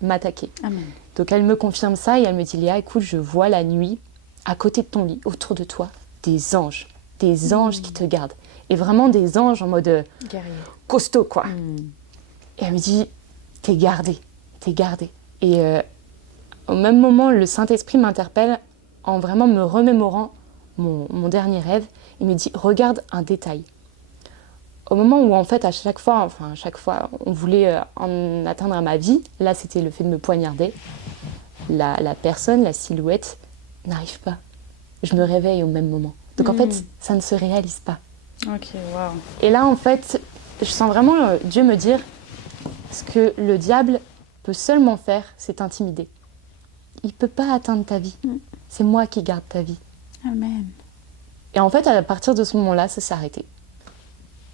m'attaquer. Amen. Donc elle me confirme ça et elle me dit, Léa, écoute, je vois la nuit à côté de ton lit, autour de toi, des anges qui te gardent. Et vraiment des anges en mode Guerrier. costaud, quoi. Et elle me dit, t'es gardé. Et au même moment, le Saint-Esprit m'interpelle en vraiment me remémorant mon dernier rêve. Il me dit, regarde un détail. Au moment où, en fait, à chaque fois, on voulait en atteindre à ma vie, là, c'était le fait de me poignarder, la personne, la silhouette, n'arrive pas. Je me réveille au même moment. Donc, en fait, ça ne se réalise pas. Ok, waouh. Et là, en fait, je sens vraiment Dieu me dire, ce que le diable peut seulement faire, c'est t'intimider. Il ne peut pas atteindre ta vie. C'est moi qui garde ta vie. Amen. Et en fait, à partir de ce moment-là, ça s'est arrêté.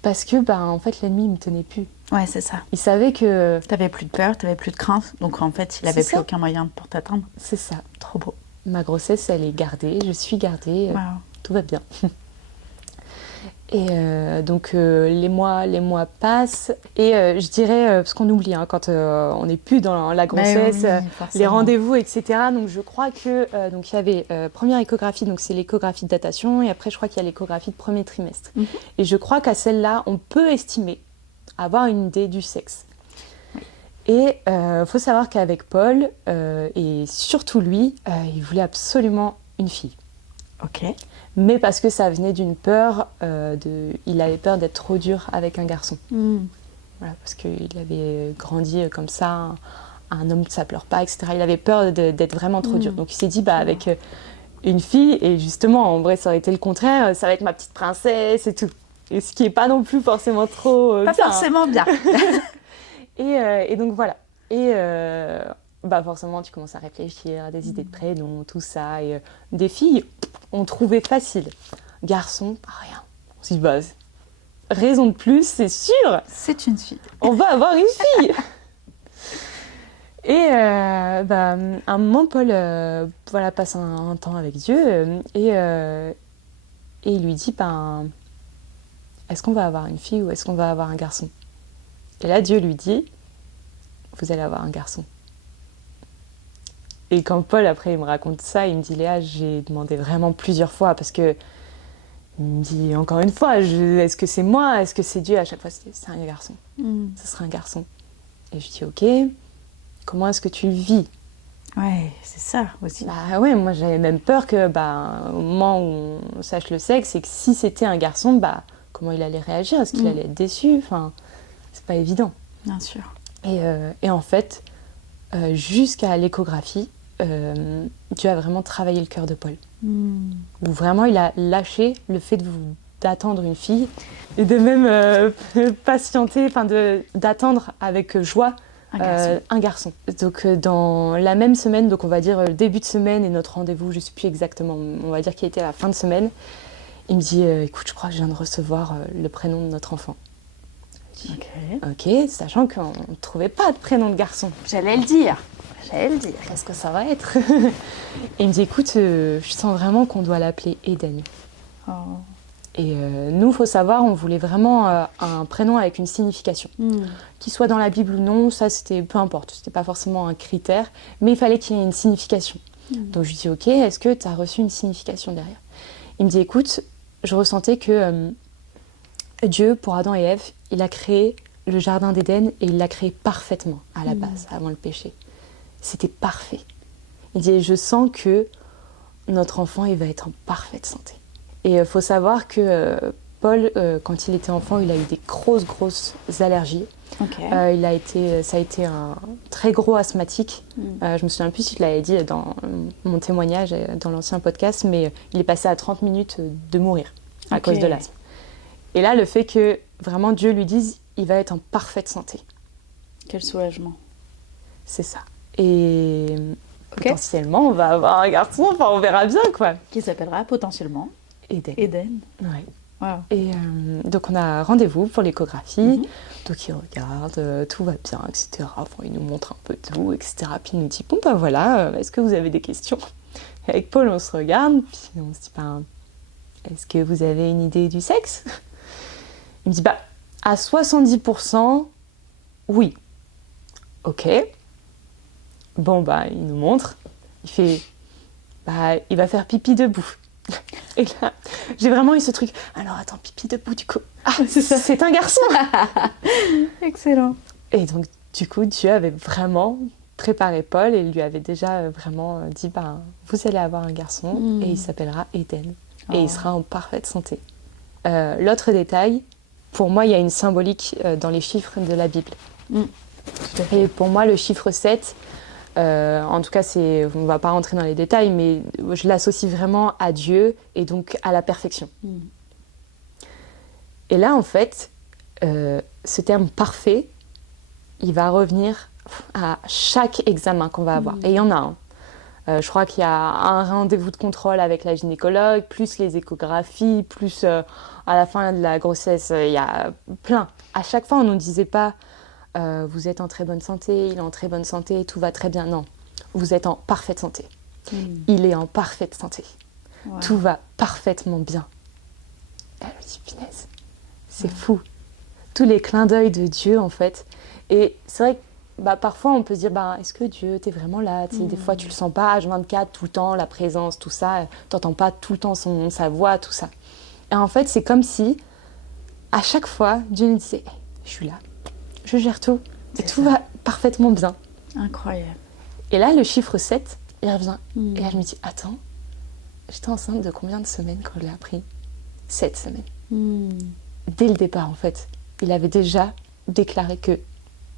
Parce que, en fait, l'ennemi ne me tenait plus. Ouais, c'est ça. Il savait que... T'avais plus de peur, t'avais plus de crainte. Donc, en fait, il n'avait plus aucun moyen pour t'atteindre. C'est ça. Trop beau. Ma grossesse, elle est gardée. Je suis gardée. Wow. Tout va bien. Et donc les mois passent et je dirais, parce qu'on oublie quand on n'est plus dans la grossesse, les rendez-vous, etc. Donc je crois que donc il y avait première échographie, donc c'est l'échographie de datation, et après je crois qu'il y a l'échographie de premier trimestre. Et je crois qu'à celle-là, on peut estimer avoir une idée du sexe. Et faut savoir qu'avec Paul, et surtout lui, il voulait absolument une fille. Ok. Mais parce que ça venait d'une peur, il avait peur d'être trop dur avec un garçon. Voilà, parce qu'il avait grandi comme ça, un homme ça pleure pas, etc. Il avait peur d'être vraiment trop dur. Donc il s'est dit, avec une fille, et justement, en vrai, ça aurait été le contraire, ça va être ma petite princesse et tout. Et ce qui n'est pas non plus forcément trop pas bien. Forcément bien. Et donc voilà. Et forcément, tu commences à réfléchir à des idées de prénoms, tout ça. Et des filles, on trouvait facile. Garçons, rien. On s'y base. Raison de plus, c'est sûr. C'est une fille. On va avoir une fille. Et un moment, Paul passe un temps avec Dieu et il lui dit, est-ce qu'on va avoir une fille ou est-ce qu'on va avoir un garçon? Et là, Dieu lui dit, vous allez avoir un garçon. Et quand Paul, après, il me raconte ça, il me dit, Léa, j'ai demandé vraiment plusieurs fois, parce que il me dit, encore une fois, est-ce que c'est moi, est-ce que c'est Dieu? À chaque fois, c'est un garçon. Ce sera un garçon. Et je dis, ok, comment est-ce que tu le vis? Ouais, c'est ça aussi. Ouais, moi, j'avais même peur que, au moment où on sache le sexe, et que si c'était un garçon, comment il allait réagir? Est-ce qu'il allait être déçu? Enfin, c'est pas évident. Bien sûr. Et en fait, jusqu'à l'échographie, Dieu a vraiment travaillé le cœur de Paul. Où vraiment il a lâché le fait d'attendre une fille et de même patienter, d'attendre avec joie un garçon. Donc dans la même semaine, donc on va dire le début de semaine et notre rendez-vous, je ne sais plus exactement, on va dire qu'il était à la fin de semaine, il me dit écoute, je crois que je viens de recevoir le prénom de notre enfant. Ok, sachant qu'on ne trouvait pas de prénom de garçon. J'allais le dire. Qu'est-ce que ça va être? Et il me dit, écoute, je sens vraiment qu'on doit l'appeler Eden. Oh. Et nous, il faut savoir, on voulait vraiment un prénom avec une signification. Qu'il soit dans la Bible ou non, ça, c'était peu importe. C'était pas forcément un critère, mais il fallait qu'il y ait une signification. Donc je lui dis, ok, est-ce que tu as reçu une signification derrière? Il me dit, écoute, je ressentais que Dieu, pour Adam et Ève, il a créé le jardin d'Éden et il l'a créé parfaitement à la base, avant le péché. C'était parfait. Il dit, je sens que notre enfant, il va être en parfaite santé. Et il faut savoir que Paul, quand il était enfant, il a eu des grosses allergies. Okay. Ça a été un très gros asthmatique. Je me souviens plus si je l'avais dit dans mon témoignage, dans l'ancien podcast, mais il est passé à 30 minutes de mourir à cause de l'asthme. Et là, le fait que vraiment Dieu lui dise, il va être en parfaite santé. Quel soulagement. C'est ça. Et potentiellement, on va avoir un garçon, enfin on verra bien quoi. Qui s'appellera potentiellement Eden. Ouais. Wow. Et donc on a rendez-vous pour l'échographie. Donc il regarde, tout va bien, etc. Enfin, il nous montre un peu tout, etc. Puis il nous dit, bon voilà, est-ce que vous avez des questions? Et avec Paul, on se regarde, puis on se dit, est-ce que vous avez une idée du sexe? Il me dit, à 70%, oui. Ok. Bon, il nous montre. Il fait, bah, il va faire pipi debout. Et là, j'ai vraiment eu ce truc. Alors attends, pipi debout du coup. Ah, c'est un garçon. Excellent. Et donc, du coup, Dieu avait vraiment préparé Paul et lui avait déjà vraiment dit, bah, vous allez avoir un garçon et il s'appellera Éden. Et il sera en parfaite santé. L'autre détail, pour moi, il y a une symbolique dans les chiffres de la Bible. Et pour moi, le chiffre 7, en tout cas, on ne va pas rentrer dans les détails, mais je l'associe vraiment à Dieu et donc à la perfection. Et là, en fait, ce terme parfait, il va revenir à chaque examen qu'on va avoir. Et il y en a un. Je crois qu'il y a un rendez-vous de contrôle avec la gynécologue, plus les échographies, plus à la fin de la grossesse, il y a plein. À chaque fois, on ne nous disait pas vous êtes en très bonne santé, il est en très bonne santé, tout va très bien. Non, vous êtes en parfaite santé. Il est en parfaite santé. Wow. Tout va parfaitement bien. Et elle me dit, punaise, c'est fou. Tous les clins d'œil de Dieu, en fait. Et c'est vrai que bah, parfois, on peut se dire, bah, est-ce que Dieu, t'es vraiment là? Des fois, tu le sens pas, H24, tout le temps, la présence, tout ça. T'entends pas tout le temps sa voix, tout ça. Et en fait, c'est comme si, à chaque fois, Dieu nous disait, hey, je suis là. Je gère tout. Et tout va parfaitement bien. Incroyable. Et là, le chiffre 7, il revient. Et là, je me dis, attends, j'étais enceinte de combien de semaines quand je l'ai appris? 7 semaines. Dès le départ, en fait, il avait déjà déclaré que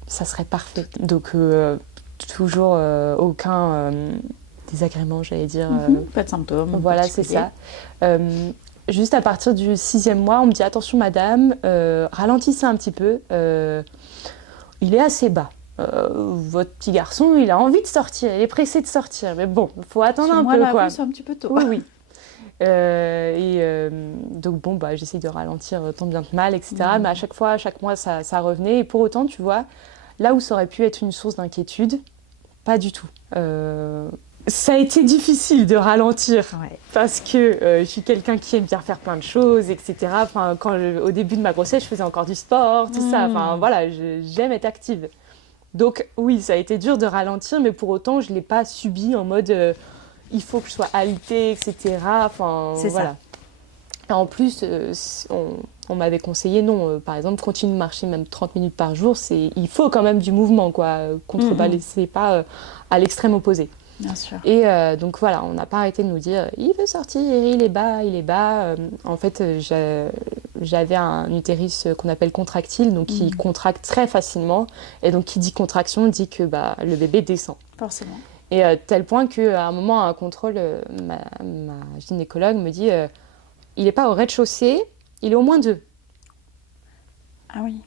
ça serait parfait. Donc, toujours aucun désagrément, j'allais dire. Pas de symptômes. Voilà, c'est ça. Juste à partir du 6e mois, on me dit, attention madame, ralentissez un petit peu. Il est assez bas. Votre petit garçon, il a envie de sortir, il est pressé de sortir. Mais bon, il faut attendre un peu, quoi. C'est un petit peu tôt. Oui. Donc bon, bah, j'essaye de ralentir tant bien que mal, etc. Mais à chaque fois, chaque mois, ça revenait. Et pour autant, tu vois, là où ça aurait pu être une source d'inquiétude, pas du tout. Ça a été difficile de ralentir parce que je suis quelqu'un qui aime bien faire plein de choses, etc. Enfin, au début de ma grossesse, je faisais encore du sport, tout ça. Enfin, voilà, j'aime être active. Donc oui, ça a été dur de ralentir, mais pour autant, je ne l'ai pas subi en mode il faut que je sois alitée, etc. Enfin, c'est voilà. Ça. Et en plus, on m'avait conseillé non. Par exemple, continue de marcher même 30 minutes par jour. Il faut quand même du mouvement, quoi. Contrebalancer pas à l'extrême opposé. Bien sûr. Et donc voilà, on n'a pas arrêté de nous dire il veut sortir, il est bas, il est bas. En fait, j'avais un utérus qu'on appelle contractile, donc qui contracte très facilement. Et donc qui dit contraction dit que le bébé descend. Forcément. Et tel point qu'à un moment, à un contrôle, ma gynécologue me dit il n'est pas au rez-de-chaussée, il est au moins 2. Ah oui.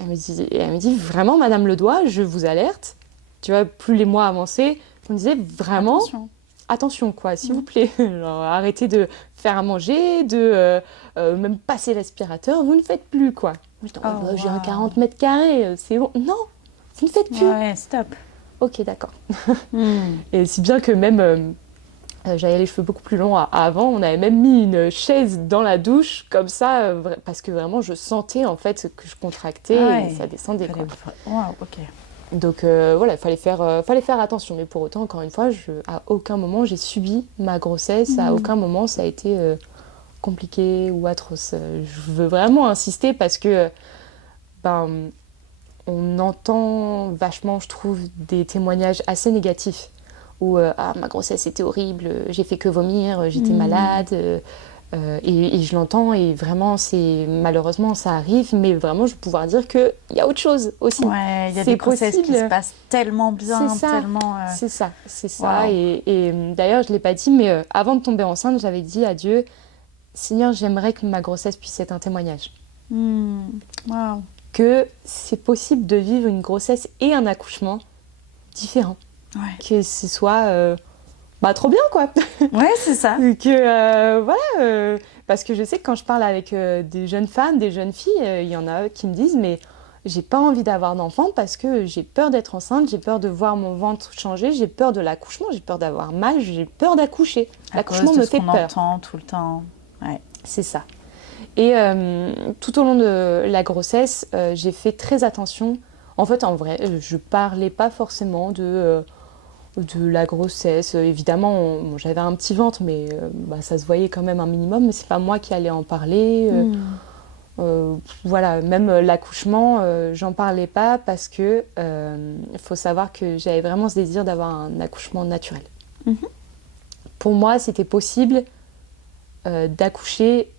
Elle me dit vraiment, Madame Ledoy, je vous alerte. Tu vois, plus les mois avançaient, on me disait vraiment attention quoi, s'il vous plaît. Genre, arrêtez de faire à manger, de même passer l'aspirateur, vous ne faites plus quoi. J'ai un 40 mètres carrés, c'est bon. Non, vous ne faites plus. Ouais, stop. Ok, d'accord. Et si bien que même j'avais les cheveux beaucoup plus longs avant, on avait même mis une chaise dans la douche comme ça, parce que vraiment je sentais en fait que je contractais et ça descendait. Wow, ok. Donc voilà, il fallait faire attention. Mais pour autant, encore une fois, à aucun moment j'ai subi ma grossesse, à aucun moment ça a été compliqué ou atroce. Je veux vraiment insister parce que on entend vachement, je trouve, des témoignages assez négatifs où ma grossesse était horrible, j'ai fait que vomir, j'étais malade. Et je l'entends et vraiment, malheureusement, ça arrive, mais vraiment, je vais pouvoir dire qu'il y a autre chose aussi. Ouais, il y a des grossesses qui se passent tellement bien, tellement... C'est ça. Wow. Et d'ailleurs, je ne l'ai pas dit, mais avant de tomber enceinte, j'avais dit à Dieu, Seigneur, j'aimerais que ma grossesse puisse être un témoignage. Wow. Que c'est possible de vivre une grossesse et un accouchement différents. Ouais. Que ce soit... trop bien quoi. Ouais, c'est ça. Que parce que je sais que quand je parle avec des jeunes femmes, des jeunes filles, il y en a qui me disent mais j'ai pas envie d'avoir d'enfant parce que j'ai peur d'être enceinte, j'ai peur de voir mon ventre changer, j'ai peur de l'accouchement, j'ai peur d'avoir mal, j'ai peur d'accoucher. L'accouchement me fait peur. On entend tout le temps. Ouais. C'est ça. Et tout au long de la grossesse, j'ai fait très attention. En fait, en vrai, je parlais pas forcément de de la grossesse. Évidemment, bon, j'avais un petit ventre, mais ça se voyait quand même un minimum. Mais c'est pas moi qui allais en parler. Voilà, même l'accouchement, j'en parlais pas parce que faut savoir que j'avais vraiment ce désir d'avoir un accouchement naturel. Pour moi, c'était possible d'accoucher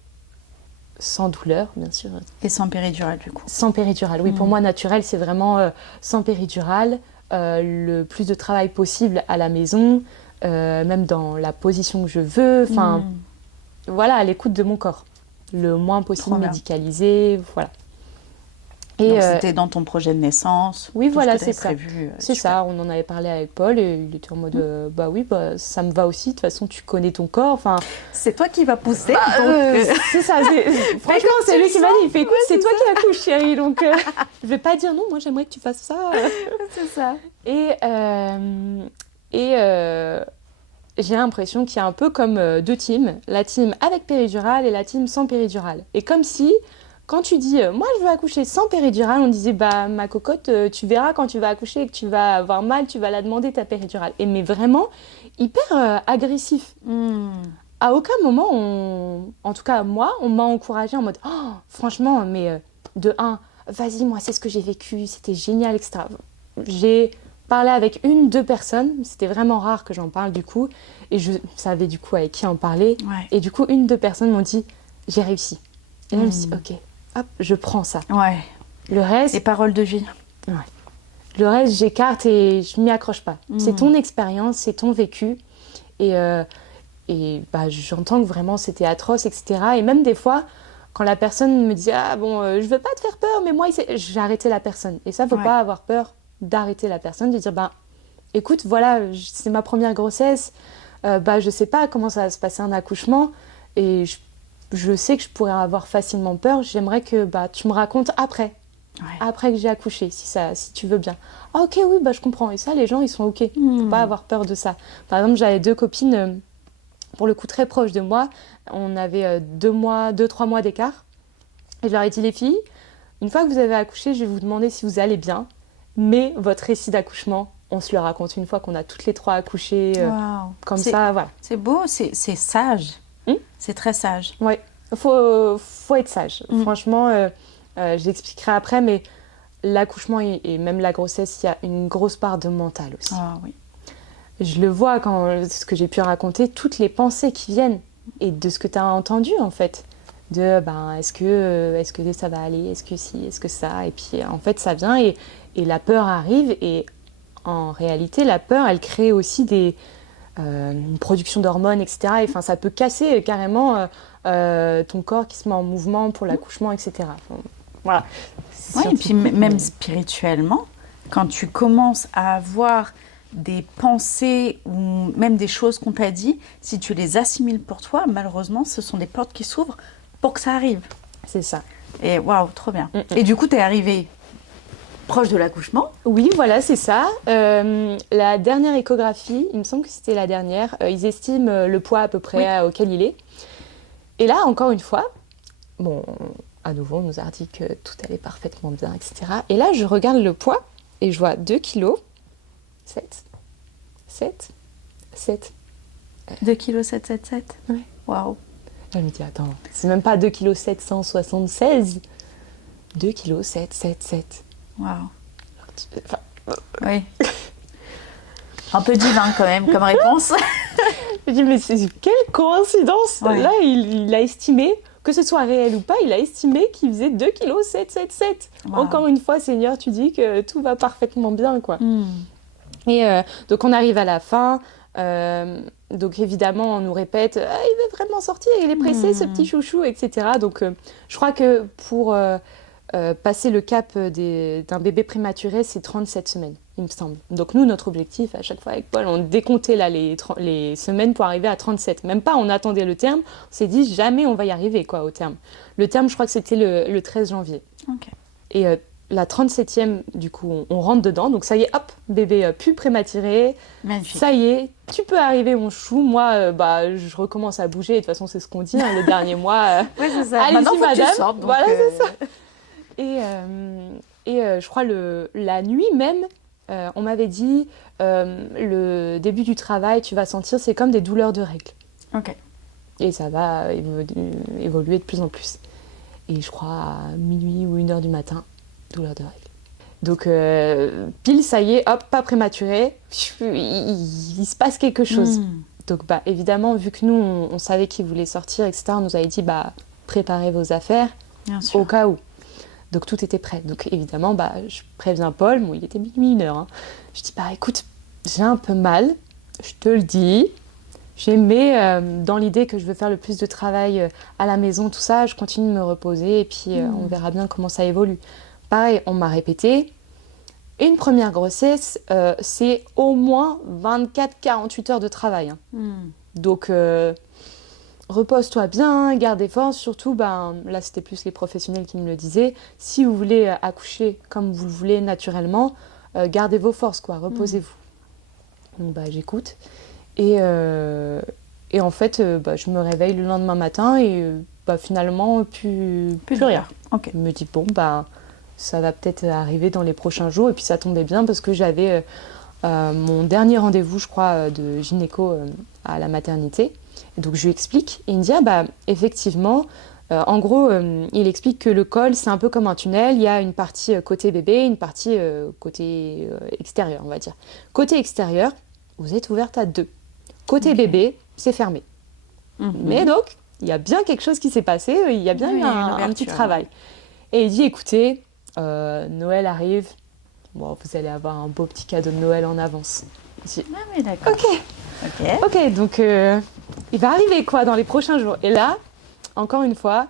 sans douleur, bien sûr. Et sans péridurale, du coup. Sans péridurale, oui. Pour moi, naturel, c'est vraiment sans péridurale, le plus de travail possible à la maison, même dans la position que je veux. Enfin, voilà, à l'écoute de mon corps. Le moins possible médicalisé, voilà. Et donc, c'était dans ton projet de naissance. Oui, voilà, c'est ça. Prévu, c'est ça, on en avait parlé avec Paul et il était en mode bah oui, ça me va aussi, de toute façon tu connais ton corps. Enfin, c'est toi qui vas pousser. C'est ça, franchement, c'est lui qui m'a dit, il fait écoute, c'est toi qui accouches, chérie, donc je vais pas dire non, moi j'aimerais que tu fasses ça. C'est ça. Et j'ai l'impression qu'il y a un peu comme deux teams, la team avec péridurale et la team sans péridurale. Et comme si, quand tu dis moi je veux accoucher sans péridurale, on disait bah ma cocotte, tu verras quand tu vas accoucher et que tu vas avoir mal, tu vas la demander ta péridurale. Et mais vraiment hyper agressif. À aucun moment, en tout cas moi, on m'a encouragée en mode oh, franchement, mais de un, vas-y, moi c'est ce que j'ai vécu, c'était génial, etc. J'ai parlé avec 1-2 personnes, c'était vraiment rare que j'en parle du coup, et je savais du coup avec qui en parler. Ouais. Et du coup, 1-2 personnes m'ont dit j'ai réussi. Et là, je me suis dit ok, hop, je prends ça. Ouais. Le reste. Les paroles de vie. Ouais. Le reste, j'écarte et je m'y accroche pas. C'est ton expérience, c'est ton vécu. Et bah, j'entends que vraiment c'était atroce, etc. Et même des fois, quand la personne me dit ah bon, je veux pas te faire peur, mais moi, j'ai arrêté la personne. Et ça, faut pas avoir peur d'arrêter la personne, de dire bah écoute, voilà, c'est ma première grossesse, bah je sais pas comment ça va se passer un accouchement et je sais que je pourrais avoir facilement peur. J'aimerais que bah tu me racontes après. Après que j'ai accouché, si tu veux bien. Ah ok, oui, bah je comprends. Et ça, les gens, ils sont ok. Faut pas avoir peur de ça. Par exemple, j'avais 2 copines, pour le coup très proches de moi. On avait 2-3 mois d'écart. Et je leur ai dit, les filles, une fois que vous avez accouché, je vais vous demander si vous allez bien. Mais votre récit d'accouchement, on se le raconte une fois qu'on a toutes les 3 accouché. Comme ça, voilà. C'est beau, c'est sage. C'est très sage. Oui, faut être sage. Franchement, je l'expliquerai après, mais l'accouchement et même la grossesse, il y a une grosse part de mental aussi. Ah oui. Je le vois quand ce que j'ai pu raconter, toutes les pensées qui viennent et de ce que tu as entendu en fait. De est-ce que ça va aller, est-ce que si, est-ce que ça, et puis en fait ça vient et la peur arrive et en réalité la peur elle crée aussi une production d'hormones, etc. Et enfin ça peut casser carrément ton corps qui se met en mouvement pour l'accouchement, etc. Enfin, voilà. Et puis même spirituellement, quand tu commences à avoir des pensées ou même des choses qu'on t'a dit, si tu les assimiles pour toi, malheureusement, ce sont des portes qui s'ouvrent pour que ça arrive. C'est ça. Et waouh, trop bien. Et du coup, t'es arrivée proche de l'accouchement? Oui, voilà, c'est ça. La dernière échographie, il me semble que c'était la dernière, ils estiment le poids à peu près auquel il est. Et là, encore une fois, bon, à nouveau, on nous a dit que tout allait parfaitement bien, etc. Et là, je regarde le poids et je vois 2 kilos. 7. 2 kg 777. Ouais. Waouh. Je me dis, attends, c'est même pas 2 kg 776. 2 kg 777. Waouh. Enfin, oui. Un peu divin quand même comme réponse. Je dis, mais quelle coïncidence. Ouais. Là, il a estimé, que ce soit réel ou pas, il a estimé qu'il faisait 2 kg 777. Wow. Encore une fois, Seigneur, tu dis que tout va parfaitement bien, quoi. Et donc on arrive à la fin, donc évidemment on nous répète il veut vraiment sortir, il est pressé ce petit chouchou, etc. Donc je crois que pour passer le cap d'un bébé prématuré, c'est 37 semaines, il me semble. Donc nous, notre objectif à chaque fois avec Paul, on décomptait là les semaines pour arriver à 37. Même pas, on attendait le terme, on s'est dit jamais on va y arriver quoi au terme. Le terme, je crois que c'était le 13 janvier. Ok. Et la 37e, du coup, on rentre dedans. Donc ça y est, hop, bébé plus prématuré. Magnifique. Ça y est, tu peux arriver mon chou. Moi, je recommence à bouger. Et de toute façon, c'est ce qu'on dit, hein, le dernier mois. Oui, c'est ça. Allez-y, Maintenant, faut madame. que tu sortes, donc, voilà, c'est ça. Et je crois la nuit même, on m'avait dit, le début du travail, tu vas sentir, c'est comme des douleurs de règles. Ok. Et ça va évoluer de plus en plus. Et je crois à minuit ou 1h du matin, douleurs de règles. Donc, pile, ça y est, hop, pas prématuré, il se passe quelque chose. Donc, évidemment, vu que nous, on savait qu'il voulait sortir, etc., on nous avait dit, préparez vos affaires au cas où. Donc, tout était prêt. Donc, évidemment, je préviens Paul, il était minuit, 1h. Hein. Je dis, écoute, j'ai un peu mal, je te le dis. J'ai mis dans l'idée que je veux faire le plus de travail à la maison, tout ça, je continue de me reposer et puis on verra bien comment ça évolue. Pareil, on m'a répété, une première grossesse, c'est au moins 24-48 heures de travail. Hein. Donc, repose-toi bien, garde des forces. Surtout, là, c'était plus les professionnels qui me le disaient. Si vous voulez accoucher comme vous le voulez naturellement, gardez vos forces, reposez-vous. Donc, j'écoute. Et en fait, je me réveille le lendemain matin et finalement, plus rien. Okay. Je me dis, ça va peut-être arriver dans les prochains jours. Et puis ça tombait bien parce que j'avais mon dernier rendez-vous, je crois, de gynéco à la maternité. Et donc je lui explique et il me dit, effectivement, en gros, il explique que le col, c'est un peu comme un tunnel. Il y a une partie côté bébé, une partie côté extérieur, on va dire. Côté extérieur, vous êtes ouverte à 2. Côté bébé, c'est fermé. Mais donc, il y a bien quelque chose qui s'est passé, il y a bien eu un petit travail. Et il dit, écoutez, Noël arrive, vous allez avoir un beau petit cadeau de Noël en avance. Je dis, oui, d'accord. Ok, donc il va arriver dans les prochains jours. Et là, encore une fois,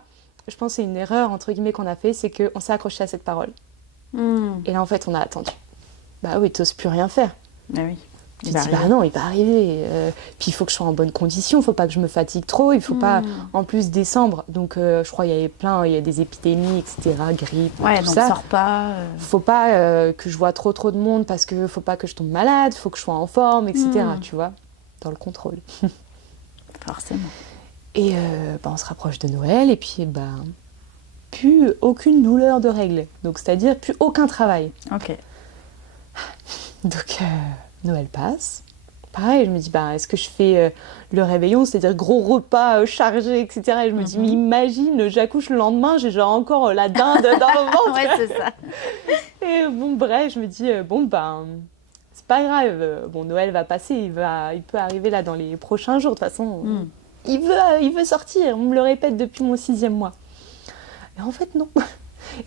je pense que c'est une erreur, entre guillemets, qu'on a fait, c'est qu'on s'est accroché à cette parole. Et là, en fait, on a attendu. Oui, t'oses plus rien faire. Oui. Tu te dis, non, il va arriver. Puis il faut que je sois en bonne condition, il ne faut pas que je me fatigue trop, il ne faut pas, en plus, décembre. Donc, je crois qu'il il y a des épidémies, etc., grippe, tout donc ça. Sors pas. Il ne faut pas que je vois trop de monde parce qu'il ne faut pas que je tombe malade, il faut que je sois en forme, etc., tu vois, dans le contrôle. Forcément. Et on se rapproche de Noël et puis, plus aucune douleur de règles. Donc, c'est-à-dire plus aucun travail. Ok. Donc, Noël passe. Pareil, je me dis, est-ce que je fais le réveillon, c'est-à-dire gros repas chargé, etc. Et je me dis, mais imagine, j'accouche le lendemain, j'ai genre encore la dinde dans le ventre. Ouais, c'est ça. Et bref, je me dis, c'est pas grave. Noël va passer, il peut arriver là dans les prochains jours. De toute façon, il veut sortir. On me le répète depuis mon 6e mois. Et en fait, non.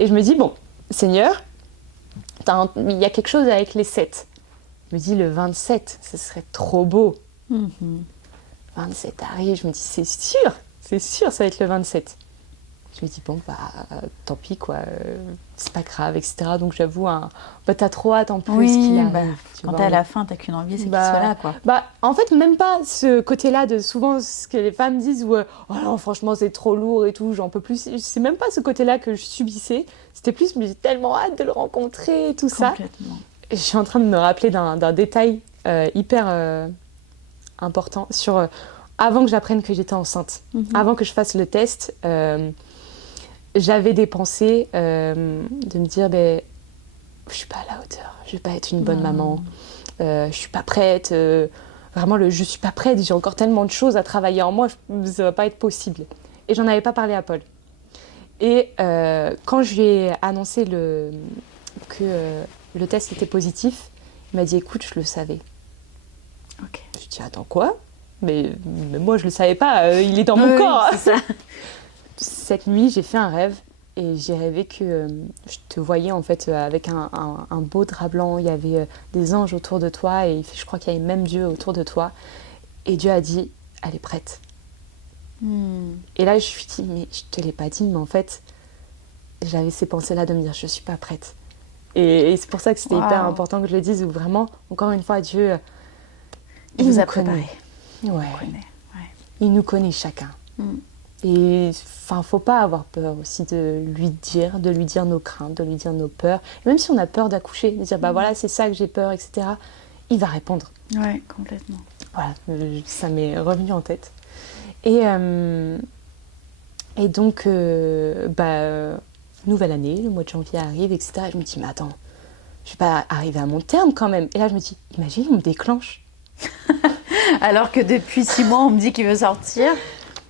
Et je me dis, Seigneur, il y a quelque chose avec les 7. Je me dis, le 27, ce serait trop beau. 27 arrive, je me dis, c'est sûr, ça va être le 27. Je me dis, tant pis, c'est pas grave, etc. Donc j'avoue, t'as trop hâte en plus qu'il arrive. Quand t'es à la fin, t'as qu'une envie, c'est qu'il soit là, quoi. En fait, même pas ce côté-là de souvent ce que les femmes disent où, oh non, franchement, c'est trop lourd et tout, j'en peux plus. C'est même pas ce côté-là que je subissais. C'était plus, je me dis tellement hâte de le rencontrer, tout ça. Complètement. Je suis en train de me rappeler d'un détail hyper important sur avant que j'apprenne que j'étais enceinte, avant que je fasse le test, j'avais des pensées de me dire je suis pas à la hauteur, je vais pas être une bonne maman, je suis pas prête, vraiment je suis pas prête, j'ai encore tellement de choses à travailler en moi, ça va pas être possible. Et j'en avais pas parlé à Paul. Et quand je lui ai annoncé que le test était positif, il m'a dit, écoute, je le savais. Ok. Je lui ai dit, attends, quoi ? mais moi, je le savais pas, il est dans mon corps. C'est ça. Cette nuit, j'ai fait un rêve et j'ai rêvé que je te voyais en fait avec un beau drap blanc, il y avait des anges autour de toi et je crois qu'il y avait même Dieu autour de toi. Et Dieu a dit, elle est prête. Et là, je me suis dit, mais je te l'ai pas dit, mais en fait, j'avais ces pensées-là de me dire, je suis pas prête. Et c'est pour ça que c'était hyper important que je le dise, où vraiment, encore une fois, Dieu, il nous a préparé. Il nous connaît chacun. Et faut pas avoir peur aussi de lui dire nos craintes, de lui dire nos peurs. Et même si on a peur d'accoucher, de dire voilà, c'est ça que j'ai peur, etc. Il va répondre. Ouais, complètement. Voilà, ça m'est revenu en tête. Et donc, nouvelle année, le mois de janvier arrive, etc. Et je me dis, mais attends, je vais pas arriver à mon terme quand même. Et là, je me dis, imagine, on me déclenche. Alors que depuis 6 mois, on me dit qu'il veut sortir.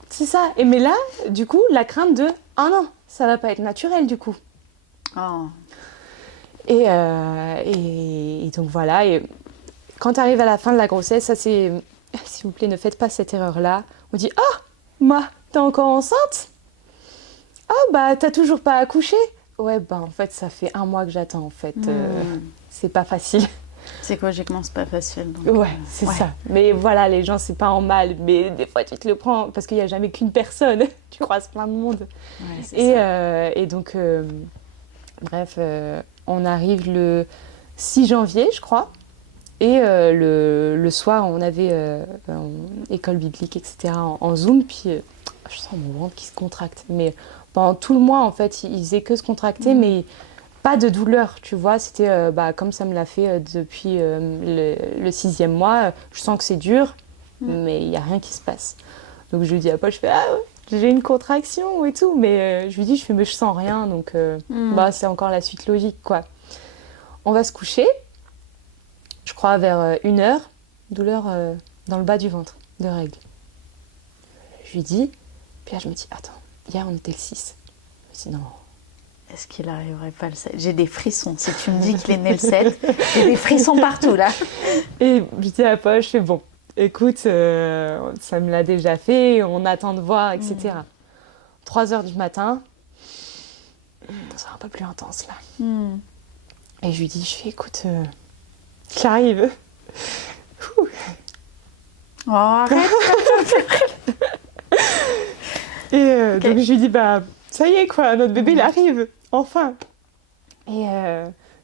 C'est ça. Et mais là, du coup, la crainte de, oh non, ça va pas être naturel du coup. Oh. Et donc voilà. Et quand tu arrives à la fin de la grossesse, ça c'est, s'il vous plaît, ne faites pas cette erreur-là. On dit, ah, t'es encore enceinte? Ah, bah, t'as toujours pas accouché? Ouais, bah, en fait, ça fait 1 mois que j'attends, en fait. C'est pas facile. Psychologiquement, c'est pas facile. Donc, ouais, c'est ça. Mais voilà, les gens, c'est pas en mal. Mais des fois, tu te le prends parce qu'il n'y a jamais qu'une personne. Tu croises plein de monde. Ouais, et donc, bref, on arrive le 6 janvier, je crois. Et le soir, on avait école biblique, etc. en Zoom. Puis, je sens mon ventre qui se contracte. Mais pendant tout le mois, en fait, il faisait que se contracter, mais pas de douleur, tu vois. C'était comme ça me l'a fait depuis le 6e mois. Je sens que c'est dur, mais il n'y a rien qui se passe. Donc, je lui dis à Paul, je fais, ah ouais, j'ai une contraction et tout. Mais je lui dis, mais je sens rien. Donc, c'est encore la suite logique, quoi. On va se coucher. Je crois vers 1h, douleur dans le bas du ventre, de règles. Je lui dis, puis là je me dis, attends, hier on était le 6. Je me dis non. Est-ce qu'il arriverait pas le 7? J'ai des frissons. Si tu me dis qu'il est né le 7, j'ai des frissons partout là. Et je dis à Paul, je fais bon, écoute, ça me l'a déjà fait, on attend de voir, etc. 3h du matin, c'est un peu plus intense là. Et je lui dis, je fais écoute, j'arrive. Oh, arrête. Et donc je lui dis, ça y est quoi, notre bébé il arrive, enfin. Et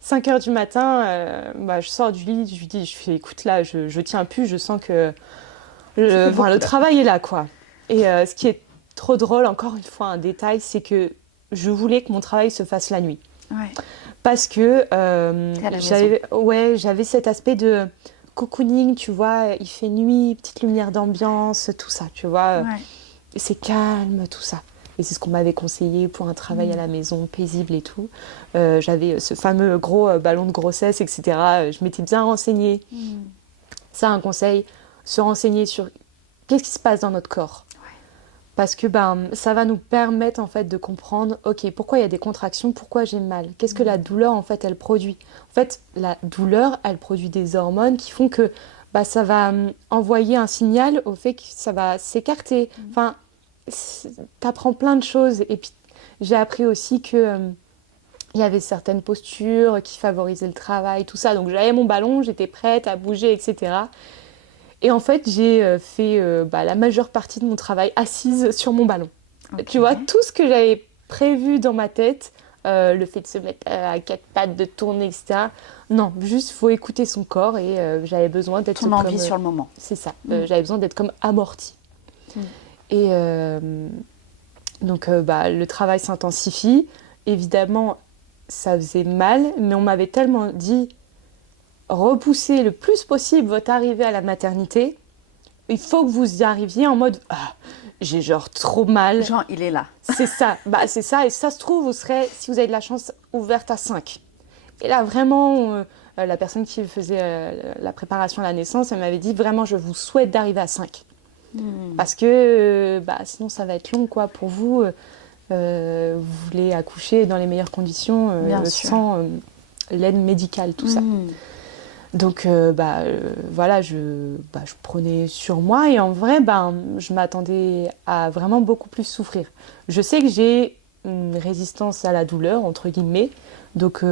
5h du matin, je sors du lit, je lui dis, je fais écoute là, je tiens plus, je sens que le travail est là quoi. Et ce qui est trop drôle, encore une fois un détail, c'est que je voulais que mon travail se fasse la nuit. Ouais. Parce que j'avais cet aspect de cocooning, tu vois, il fait nuit, petite lumière d'ambiance, tout ça, tu vois. Ouais. C'est calme, tout ça. Et c'est ce qu'on m'avait conseillé pour un travail à la maison, paisible et tout. J'avais ce fameux gros ballon de grossesse, etc. Je m'étais bien renseignée. Ça, un conseil, se renseigner sur qu'est-ce qui se passe dans notre corps. Ouais. Parce que ça va nous permettre en fait de comprendre, ok, pourquoi il y a des contractions, pourquoi j'ai mal. Qu'est-ce que la douleur, en fait, elle produit. En fait, la douleur, elle produit des hormones qui font que ça va envoyer un signal au fait que ça va s'écarter. Enfin, t'apprends plein de choses. Et puis, j'ai appris aussi que il y avait certaines postures qui favorisaient le travail, tout ça. Donc, j'avais mon ballon, j'étais prête à bouger, etc. Et en fait, j'ai fait la majeure partie de mon travail assise sur mon ballon. Okay. Tu vois, tout ce que j'avais prévu dans ma tête, le fait de se mettre à 4 pattes, de tourner, etc. Non, juste, il faut écouter son corps et j'avais besoin d'être... Ton envie sur le moment. C'est ça. J'avais besoin d'être comme amortie. Et donc, le travail s'intensifie. Évidemment, ça faisait mal, mais on m'avait tellement dit repoussez le plus possible votre arrivée à la maternité. Il faut que vous y arriviez en mode j'ai genre trop mal. Genre, il est là. C'est ça. C'est ça. Et ça se trouve, vous serez, si vous avez de la chance, ouverte à 5. Et là, vraiment, la personne qui faisait la préparation à la naissance, elle m'avait dit vraiment, je vous souhaite d'arriver à 5. Parce que sinon, ça va être long quoi, pour vous. Vous voulez accoucher dans les meilleures conditions, sans l'aide médicale, tout ça. Donc, voilà, je prenais sur moi et en vrai, je m'attendais à vraiment beaucoup plus souffrir. Je sais que j'ai une résistance à la douleur, entre guillemets, donc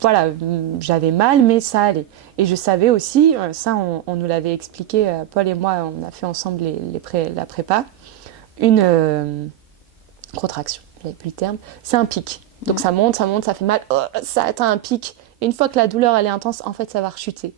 voilà, j'avais mal, mais ça allait. Et je savais aussi, ça on nous l'avait expliqué, Paul et moi, on a fait ensemble la prépa, une contraction, j'avais plus le terme, c'est un pic. Donc ça monte, ça fait mal, ça atteint un pic. Et une fois que la douleur elle est intense, en fait ça va rechuter.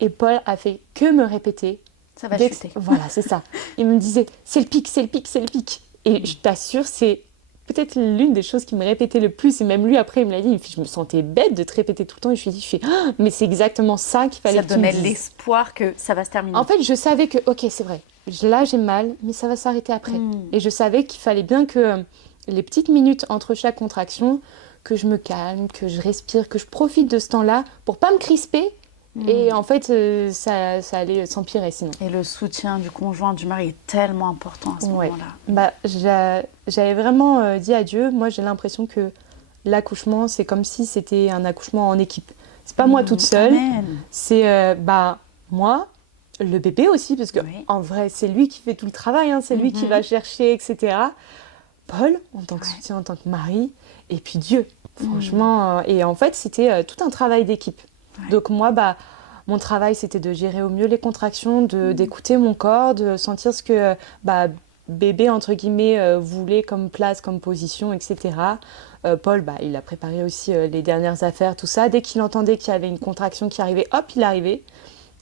Et Paul a fait que me répéter. Ça va chuter. Voilà, c'est ça. Il me disait, c'est le pic, c'est le pic, c'est le pic. Et je t'assure, c'est peut-être l'une des choses qui me répétait le plus. Et même lui, après, il me l'a dit, je me sentais bête de te répéter tout le temps. Et je lui ai dit, mais c'est exactement ça qu'il fallait que tu me dises. Ça donnait l'espoir que ça va se terminer. En fait, je savais que, ok, c'est vrai, là j'ai mal, mais ça va s'arrêter après. Et je savais qu'il fallait bien que les petites minutes entre chaque contraction, que je me calme, que je respire, que je profite de ce temps-là pour pas me crisper. Et en fait, ça allait s'empirer sinon. Et le soutien du conjoint, du mari est tellement important à ce moment-là. J'avais vraiment dit à Dieu, moi j'ai l'impression que l'accouchement, c'est comme si c'était un accouchement en équipe. C'est pas moi toute seule, c'est moi, le bébé aussi, parce que en vrai, c'est lui qui fait tout le travail, hein, c'est lui qui va chercher, etc. Paul, en tant que soutien, en tant que mari, et puis Dieu, franchement. Et en fait, c'était tout un travail d'équipe. Donc moi, mon travail, c'était de gérer au mieux les contractions, d'écouter mon corps, de sentir ce que bébé, entre guillemets, voulait comme place, comme position, etc. Paul, il a préparé aussi les dernières affaires, tout ça. Dès qu'il entendait qu'il y avait une contraction qui arrivait, hop, il arrivait.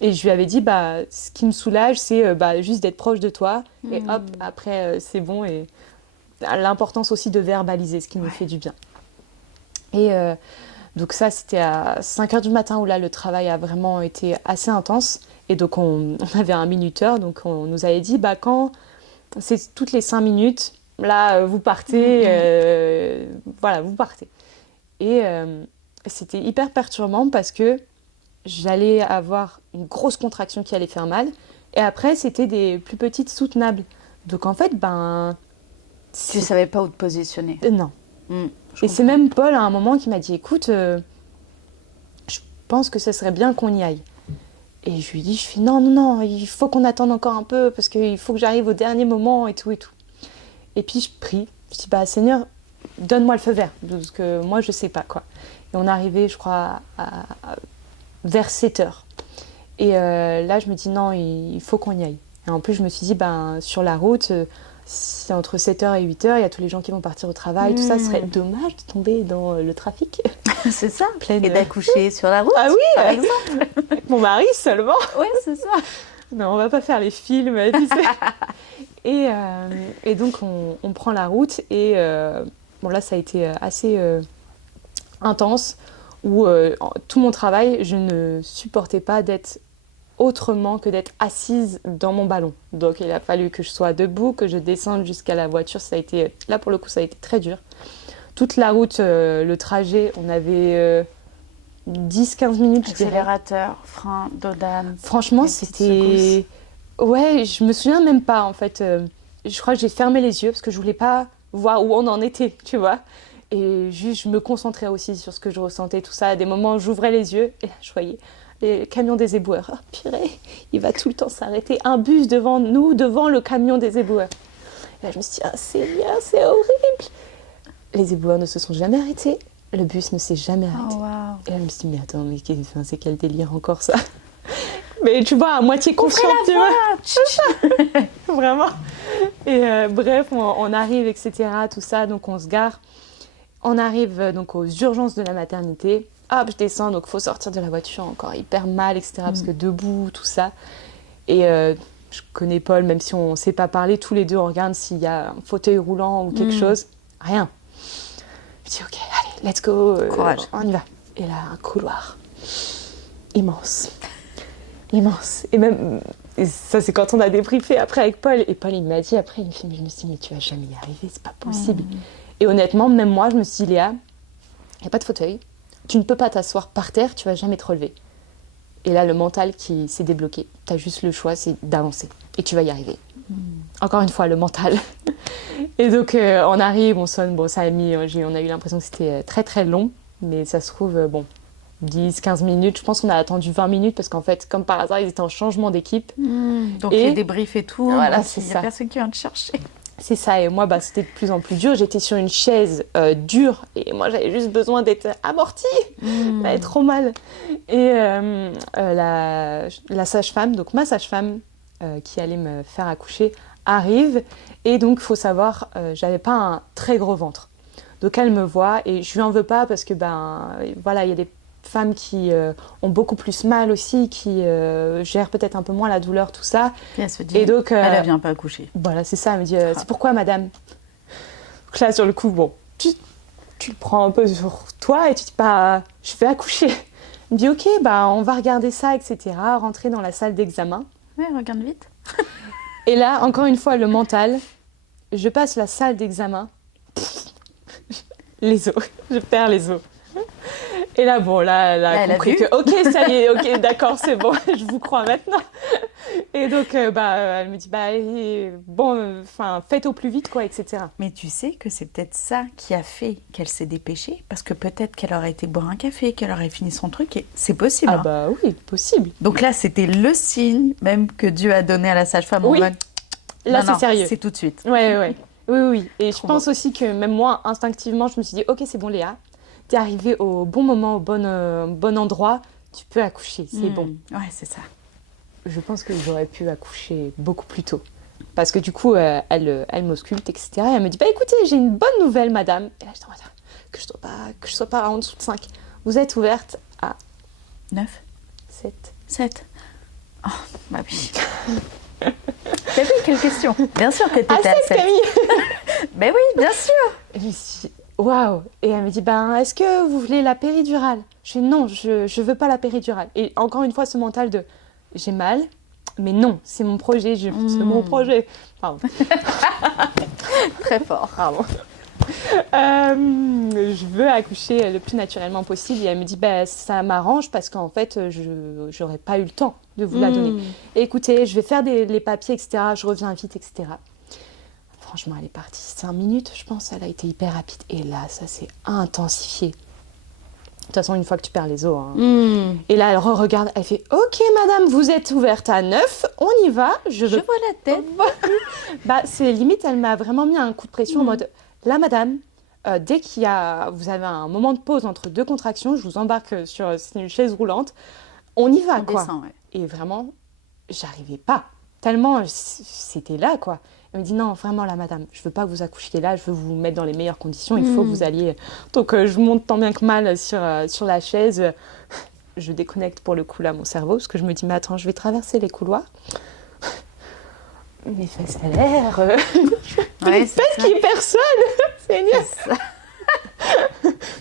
Et je lui avais dit, ce qui me soulage, c'est juste d'être proche de toi. Et hop, après, c'est bon. Et l'importance aussi de verbaliser, ce qui me fait du bien. Et donc ça, c'était à 5h du matin où là, le travail a vraiment été assez intense. Et donc, on avait un minuteur. Donc, on nous avait dit, quand c'est toutes les 5 minutes, là, vous partez. Voilà, vous partez. Et c'était hyper perturbant parce que j'allais avoir une grosse contraction qui allait faire mal. Et après, c'était des plus petites soutenables. Donc, en fait, tu savais pas où te positionner. Non. Et c'est même Paul, à un moment, qui m'a dit, écoute, je pense que ce serait bien qu'on y aille. Et je lui dis, non, il faut qu'on attende encore un peu, parce qu'il faut que j'arrive au dernier moment, et tout, et tout. Et puis, je prie. Je dis, Seigneur, donne-moi le feu vert, parce que moi, je sais pas, quoi. Et on est arrivé, je crois, vers 7h. Et là, je me dis, non, il faut qu'on y aille. Et en plus, je me suis dit, sur la route... c'est entre 7h et 8h, il y a tous les gens qui vont partir au travail, tout ça, ce serait dommage de tomber dans le trafic. C'est ça, et d'accoucher sur la route, par exemple. Avec mon mari seulement. Oui, c'est ça. Non, on va pas faire les films, tu sais. Et donc, on prend la route, et là, ça a été assez intense, où tout mon travail, je ne supportais pas d'être autrement que d'être assise dans mon ballon. Donc il a fallu que je sois debout, que je descende jusqu'à la voiture. Ça a été, là pour le coup, ça a été très dur. Toute la route, le trajet, on avait 10-15 minutes. Accélérateur, frein, dodane. Franchement, c'était... Ouais, je me souviens même pas en fait. Je crois que j'ai fermé les yeux parce que je voulais pas voir où on en était, tu vois. Et juste, je me concentrais aussi sur ce que je ressentais, tout ça. À des moments, j'ouvrais les yeux et là, je voyais les camions des éboueurs. Oh, purée, il va tout le temps s'arrêter. Un bus devant nous, devant le camion des éboueurs. Et là, je me suis dit, Seigneur, c'est horrible. Les éboueurs ne se sont jamais arrêtés. Le bus ne s'est jamais arrêté. Oh, wow. Et là, je me suis dit, mais attends, c'est quel délire encore ça. Mais tu vois, à moitié consciente, tu vois. Vraiment. Et bref, on arrive, etc. Tout ça, donc on se gare. On arrive donc aux urgences de la maternité. Hop, je descends, donc il faut sortir de la voiture encore hyper mal, etc. Parce que debout, tout ça. Et je connais Paul, même si on ne sait pas parler, tous les deux, on regarde s'il y a un fauteuil roulant ou quelque chose. Rien. Je dis, ok, allez, let's go. Courage. On y va. Et là, un couloir immense. Immense. Et même, ça c'est quand on a débriefé après avec Paul. Et Paul, il m'a dit après, je me suis dit, mais tu vas jamais y arriver, c'est pas possible. Et honnêtement, même moi, je me suis dit, Léa, il n'y a pas de fauteuil. Tu ne peux pas t'asseoir par terre, tu vas jamais te relever. Et là, le mental qui s'est débloqué, tu as juste le choix, c'est d'avancer. Et tu vas y arriver. Encore une fois, le mental. Et donc, on arrive, on sonne. Bon, ça a mis, on a eu l'impression que c'était très très long. Mais ça se trouve, 10-15 minutes. Je pense qu'on a attendu 20 minutes parce qu'en fait, comme par hasard, ils étaient en changement d'équipe. Donc, les débriefs et tout. Voilà, c'est ça. Il n'y a personne qui vient te chercher. C'est ça, et moi, c'était de plus en plus dur. J'étais sur une chaise dure, et moi, j'avais juste besoin d'être amortie. J'avais trop mal. Et la sage-femme, donc ma sage-femme, qui allait me faire accoucher, arrive. Et donc, il faut savoir, j'avais pas un très gros ventre. Donc, elle me voit, et je lui en veux pas parce que, voilà, il y a des femmes qui ont beaucoup plus mal aussi, qui gèrent peut-être un peu moins la douleur, tout ça. Et elle se dit, et donc, elle ne vient pas accoucher. Voilà, c'est ça. Elle me dit, c'est pourquoi, madame? Donc là, sur le coup, tu le prends un peu sur toi et tu te dis, je vais accoucher. Elle me dit, ok, on va regarder ça, etc. Rentrer dans la salle d'examen. Ouais, regarde vite. Et là, encore une fois, le mental, je passe la salle d'examen. les os. Je perds les os. Et là, bon, là, elle a compris que, ok, ça y est, ok, d'accord, c'est bon, je vous crois maintenant. Et donc, elle me dit, bon, faites au plus vite, quoi, etc. Mais tu sais que c'est peut-être ça qui a fait qu'elle s'est dépêchée, parce que peut-être qu'elle aurait été boire un café, qu'elle aurait fini son truc, et c'est possible. Ah bah oui, possible. Donc là, c'était le signe même que Dieu a donné à la sage-femme. Oui, là, c'est sérieux. C'est tout de suite. Ouais. Oui. Et je pense aussi que même moi, instinctivement, je me suis dit, ok, c'est bon, Léa, t'es arrivée au bon moment, au bon endroit, tu peux accoucher, c'est bon. Ouais, c'est ça. Je pense que j'aurais pu accoucher beaucoup plus tôt. Parce que du coup, elle m'ausculte, etc. Et elle me dit, écoutez, j'ai une bonne nouvelle, madame. Et là, je dis, madame, que je sois pas en dessous de 5. Vous êtes ouverte à 9, 7. Oh, bah oui. T'as vu, quelle question? Bien sûr que t'étais à 7. Camille. Ben oui, bien sûr. Et je me suis dit, waouh. Et elle me dit, est-ce que vous voulez la péridurale? Je fais, non, je veux pas la péridurale. Et encore une fois, ce mental de, j'ai mal, mais non, c'est mon projet, c'est mon projet. Pardon. Très fort. Pardon. Je veux accoucher le plus naturellement possible. Et elle me dit, ça m'arrange parce qu'en fait, je n'aurais pas eu le temps de vous la donner. Et écoutez, je vais faire les papiers, etc. Je reviens vite, etc. Franchement, elle est partie 5 minutes, je pense. Elle a été hyper rapide. Et là, ça s'est intensifié. De toute façon, une fois que tu perds les os. Et là, elle regarde, elle fait « Ok, madame, vous êtes ouverte à 9, on y va. Je vois la tête. » C'est limite, elle m'a vraiment mis un coup de pression en mode « Là, madame, dès vous avez un moment de pause entre 2 contractions, je vous embarque sur une chaise roulante. On y va, quoi. » Et vraiment, j'arrivais pas. Tellement c'était là, quoi. Elle me dit non, vraiment là, madame, je veux pas que vous accouchiez là, je veux vous mettre dans les meilleures conditions, il faut que vous alliez. Donc je monte tant bien que mal sur la chaise, je déconnecte pour le coup là mon cerveau, parce que je me dis, mais attends, je vais traverser les couloirs. Mes fesses à l'air, mes fesses qui est personne, Seigneur.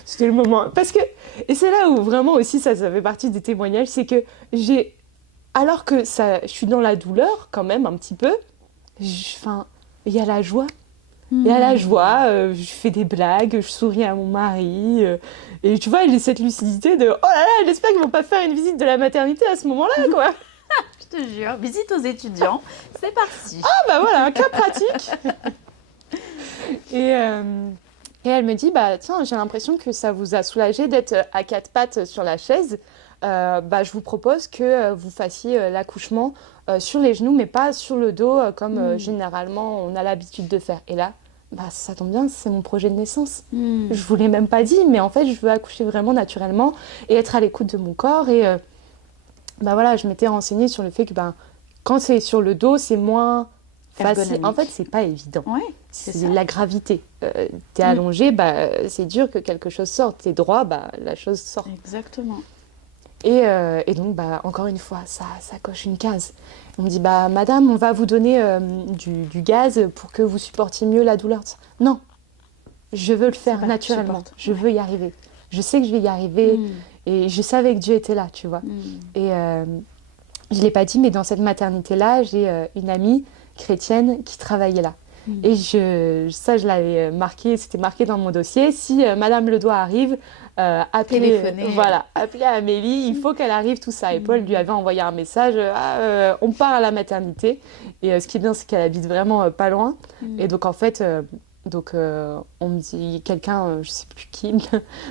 C'était le moment. Parce que, et c'est là où vraiment aussi ça fait partie des témoignages, c'est que alors que je suis dans la douleur quand même un petit peu, il y a la joie. Il y a la joie, je fais des blagues, je souris à mon mari. Et tu vois, j'ai cette lucidité de « Oh là là, j'espère qu'ils vont pas faire une visite de la maternité à ce moment-là, quoi !» Je te jure, visite aux étudiants, c'est parti. Ah bah voilà, un cas pratique. Et elle me dit, tiens, j'ai l'impression que ça vous a soulagé d'être à 4 pattes sur la chaise. Je vous propose que vous fassiez l'accouchement sur les genoux, mais pas sur le dos, comme généralement on a l'habitude de faire. Et là, ça tombe bien, c'est mon projet de naissance. Je vous l'ai même pas dit, mais en fait, je veux accoucher vraiment naturellement et être à l'écoute de mon corps. Et je m'étais renseignée sur le fait que quand c'est sur le dos, c'est moins facile. En fait, c'est pas évident. Ouais, c'est la gravité. T'es allongé, c'est dur que quelque chose sorte. T'es droit, la chose sort. Exactement. Et donc, encore une fois, ça coche une case. On me dit, madame, on va vous donner du gaz pour que vous supportiez mieux la douleur. Non, je veux le faire naturellement. Je veux y arriver. Je sais que je vais y arriver. Et je savais que Dieu était là, tu vois. Et je ne l'ai pas dit, mais dans cette maternité-là, j'ai une amie chrétienne qui travaillait là. Et je l'avais marqué, c'était marqué dans mon dossier. Si Madame Ledoy arrive, appelez Amélie, il faut qu'elle arrive, tout ça. Et Paul lui avait envoyé un message, on part à la maternité. Et ce qui est bien, c'est qu'elle habite vraiment pas loin. Et donc, en fait, on me dit, quelqu'un, je sais plus qui,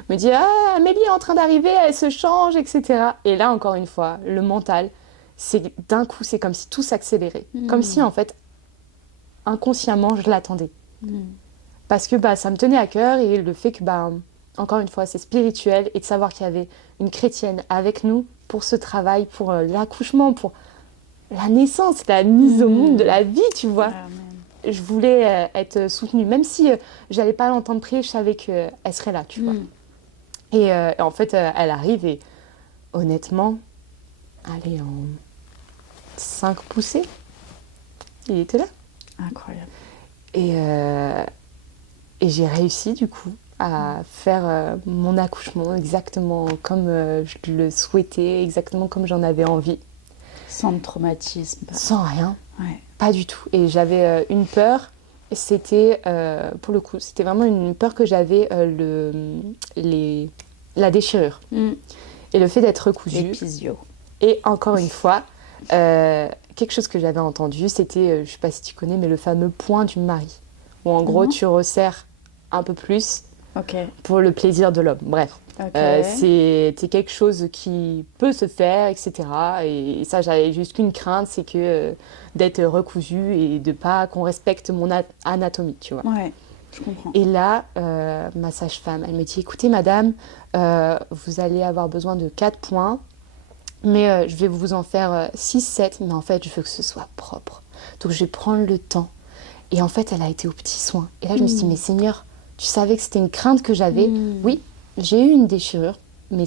me dit, Amélie est en train d'arriver, elle se change, etc. Et là, encore une fois, le mental, d'un coup, c'est comme si tout s'accélérait. Comme si, en fait, inconsciemment, je l'attendais. Parce que ça me tenait à cœur et le fait que, encore une fois, c'est spirituel et de savoir qu'il y avait une chrétienne avec nous pour ce travail, pour l'accouchement, pour la naissance, la mise au monde de la vie, tu vois. Je voulais être soutenue. Même si je n'allais pas l'entendre prier, je savais qu'elle serait là, tu vois. Et en fait, elle arrive et honnêtement, elle est en 5 poussées. Il était là. Incroyable. Et j'ai réussi du coup à faire mon accouchement exactement comme je le souhaitais, exactement comme j'en avais envie. Sans traumatisme. Sans rien. Ouais. Pas du tout. Et j'avais une peur c'était, pour le coup, c'était vraiment une peur que j'avais, la déchirure. Et le fait d'être recousue. L'épisio. Et encore une fois, quelque chose que j'avais entendu, c'était, je ne sais pas si tu connais, mais le fameux point du mari. Où en gros, tu resserres un peu plus pour le plaisir de l'homme. Bref, c'est quelque chose qui peut se faire, etc. Et ça, j'avais juste qu'une crainte, c'est que d'être recousue et de pas qu'on respecte mon anatomie, tu vois. Ouais, je comprends. Et là, ma sage-femme, elle me dit, écoutez, madame, vous allez avoir besoin de 4 points, mais je vais vous en faire 6, 7, mais en fait, je veux que ce soit propre. Donc, je vais prendre le temps. Et en fait, elle a été aux petits soins. Et là, je me suis dit, mais Seigneur, tu savais que c'était une crainte que j'avais. Oui, j'ai eu une déchirure, mais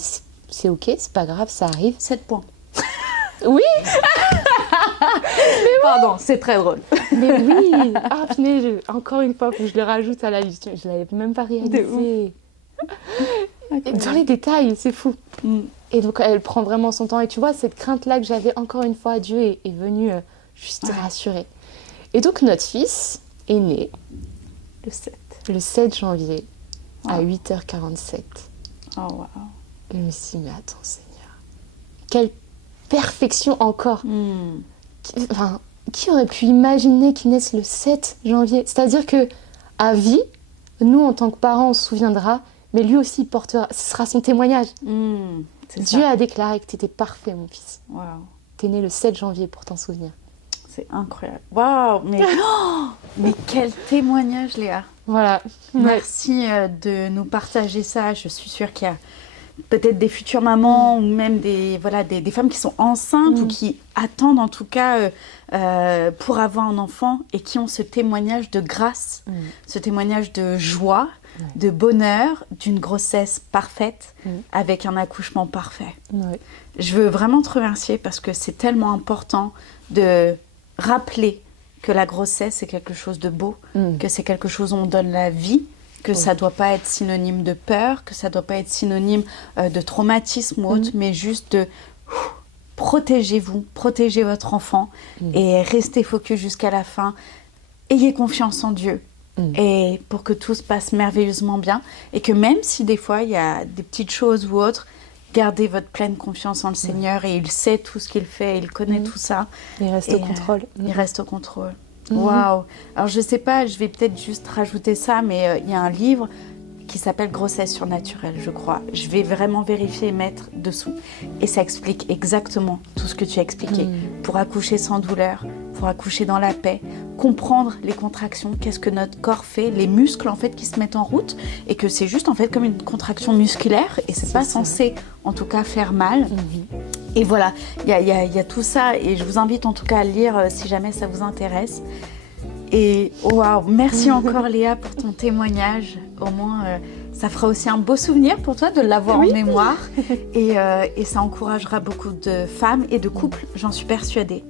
c'est ok, c'est pas grave, ça arrive. 7 points. Oui. Pardon, c'est très drôle. Mais oui. Ah, punaise, encore une fois, faut que je le rajoute à la liste. Je l'avais même pas réalisé. Et dans les détails, c'est fou. Et donc, elle prend vraiment son temps. Et tu vois, cette crainte-là que j'avais, encore une fois, Dieu est venu juste rassurer. Et donc, notre fils est né le 7 janvier à 8h47. Oh, wow. Et je me suis dit, mais attends, Seigneur, quelle perfection encore. Qui aurait pu imaginer qu'il naisse le 7 janvier? C'est-à-dire que à vie, nous, en tant que parents, on se souviendra, mais lui aussi, portera, ce sera son témoignage. Dieu a déclaré que tu étais parfait, mon fils. Wow. Tu es né le 7 janvier pour t'en souvenir. C'est incroyable. Waouh, mais quel témoignage, Léa. Voilà. Merci de nous partager ça. Je suis sûre qu'il y a peut-être des futures mamans ou même des femmes qui sont enceintes ou qui attendent en tout cas pour avoir un enfant et qui ont ce témoignage de grâce, ce témoignage de joie, de bonheur, d'une grossesse parfaite avec un accouchement parfait. Je veux vraiment te remercier parce que c'est tellement important de rappeler que la grossesse c'est quelque chose de beau, que c'est quelque chose où on donne la vie, que ça ne doit pas être synonyme de peur, que ça ne doit pas être synonyme de traumatisme ou autre, mais juste de protégez-vous, protégez votre enfant et restez focus jusqu'à la fin. Ayez confiance en Dieu et pour que tout se passe merveilleusement bien et que même si des fois il y a des petites choses ou autres, gardez votre pleine confiance en le Seigneur et il sait tout ce qu'il fait, il connaît tout ça. Il reste au contrôle. Il reste au contrôle. Waouh! Alors je sais pas, je vais peut-être juste rajouter ça, mais il y a un livre qui s'appelle Grossesse surnaturelle, je crois. Je vais vraiment vérifier et mettre dessous. Et ça explique exactement tout ce que tu as expliqué. Pour accoucher sans douleur, pour accoucher dans la paix, comprendre les contractions, qu'est-ce que notre corps fait, les muscles en fait qui se mettent en route, et que c'est juste en fait comme une contraction musculaire, et c'est pas censé en tout cas faire mal. Et voilà, il y a tout ça, et je vous invite en tout cas à le lire si jamais ça vous intéresse. Et waouh, merci encore Léa pour ton témoignage. Au moins, ça fera aussi un beau souvenir pour toi de l'avoir en mémoire. Et ça encouragera beaucoup de femmes et de couples, j'en suis persuadée.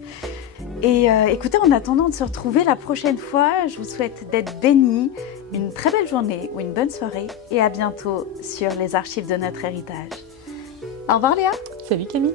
Et écoutez, en attendant de se retrouver la prochaine fois, je vous souhaite d'être bénis, une très belle journée ou une bonne soirée. Et à bientôt sur les archives de notre héritage. Au revoir Léa. Salut Camille.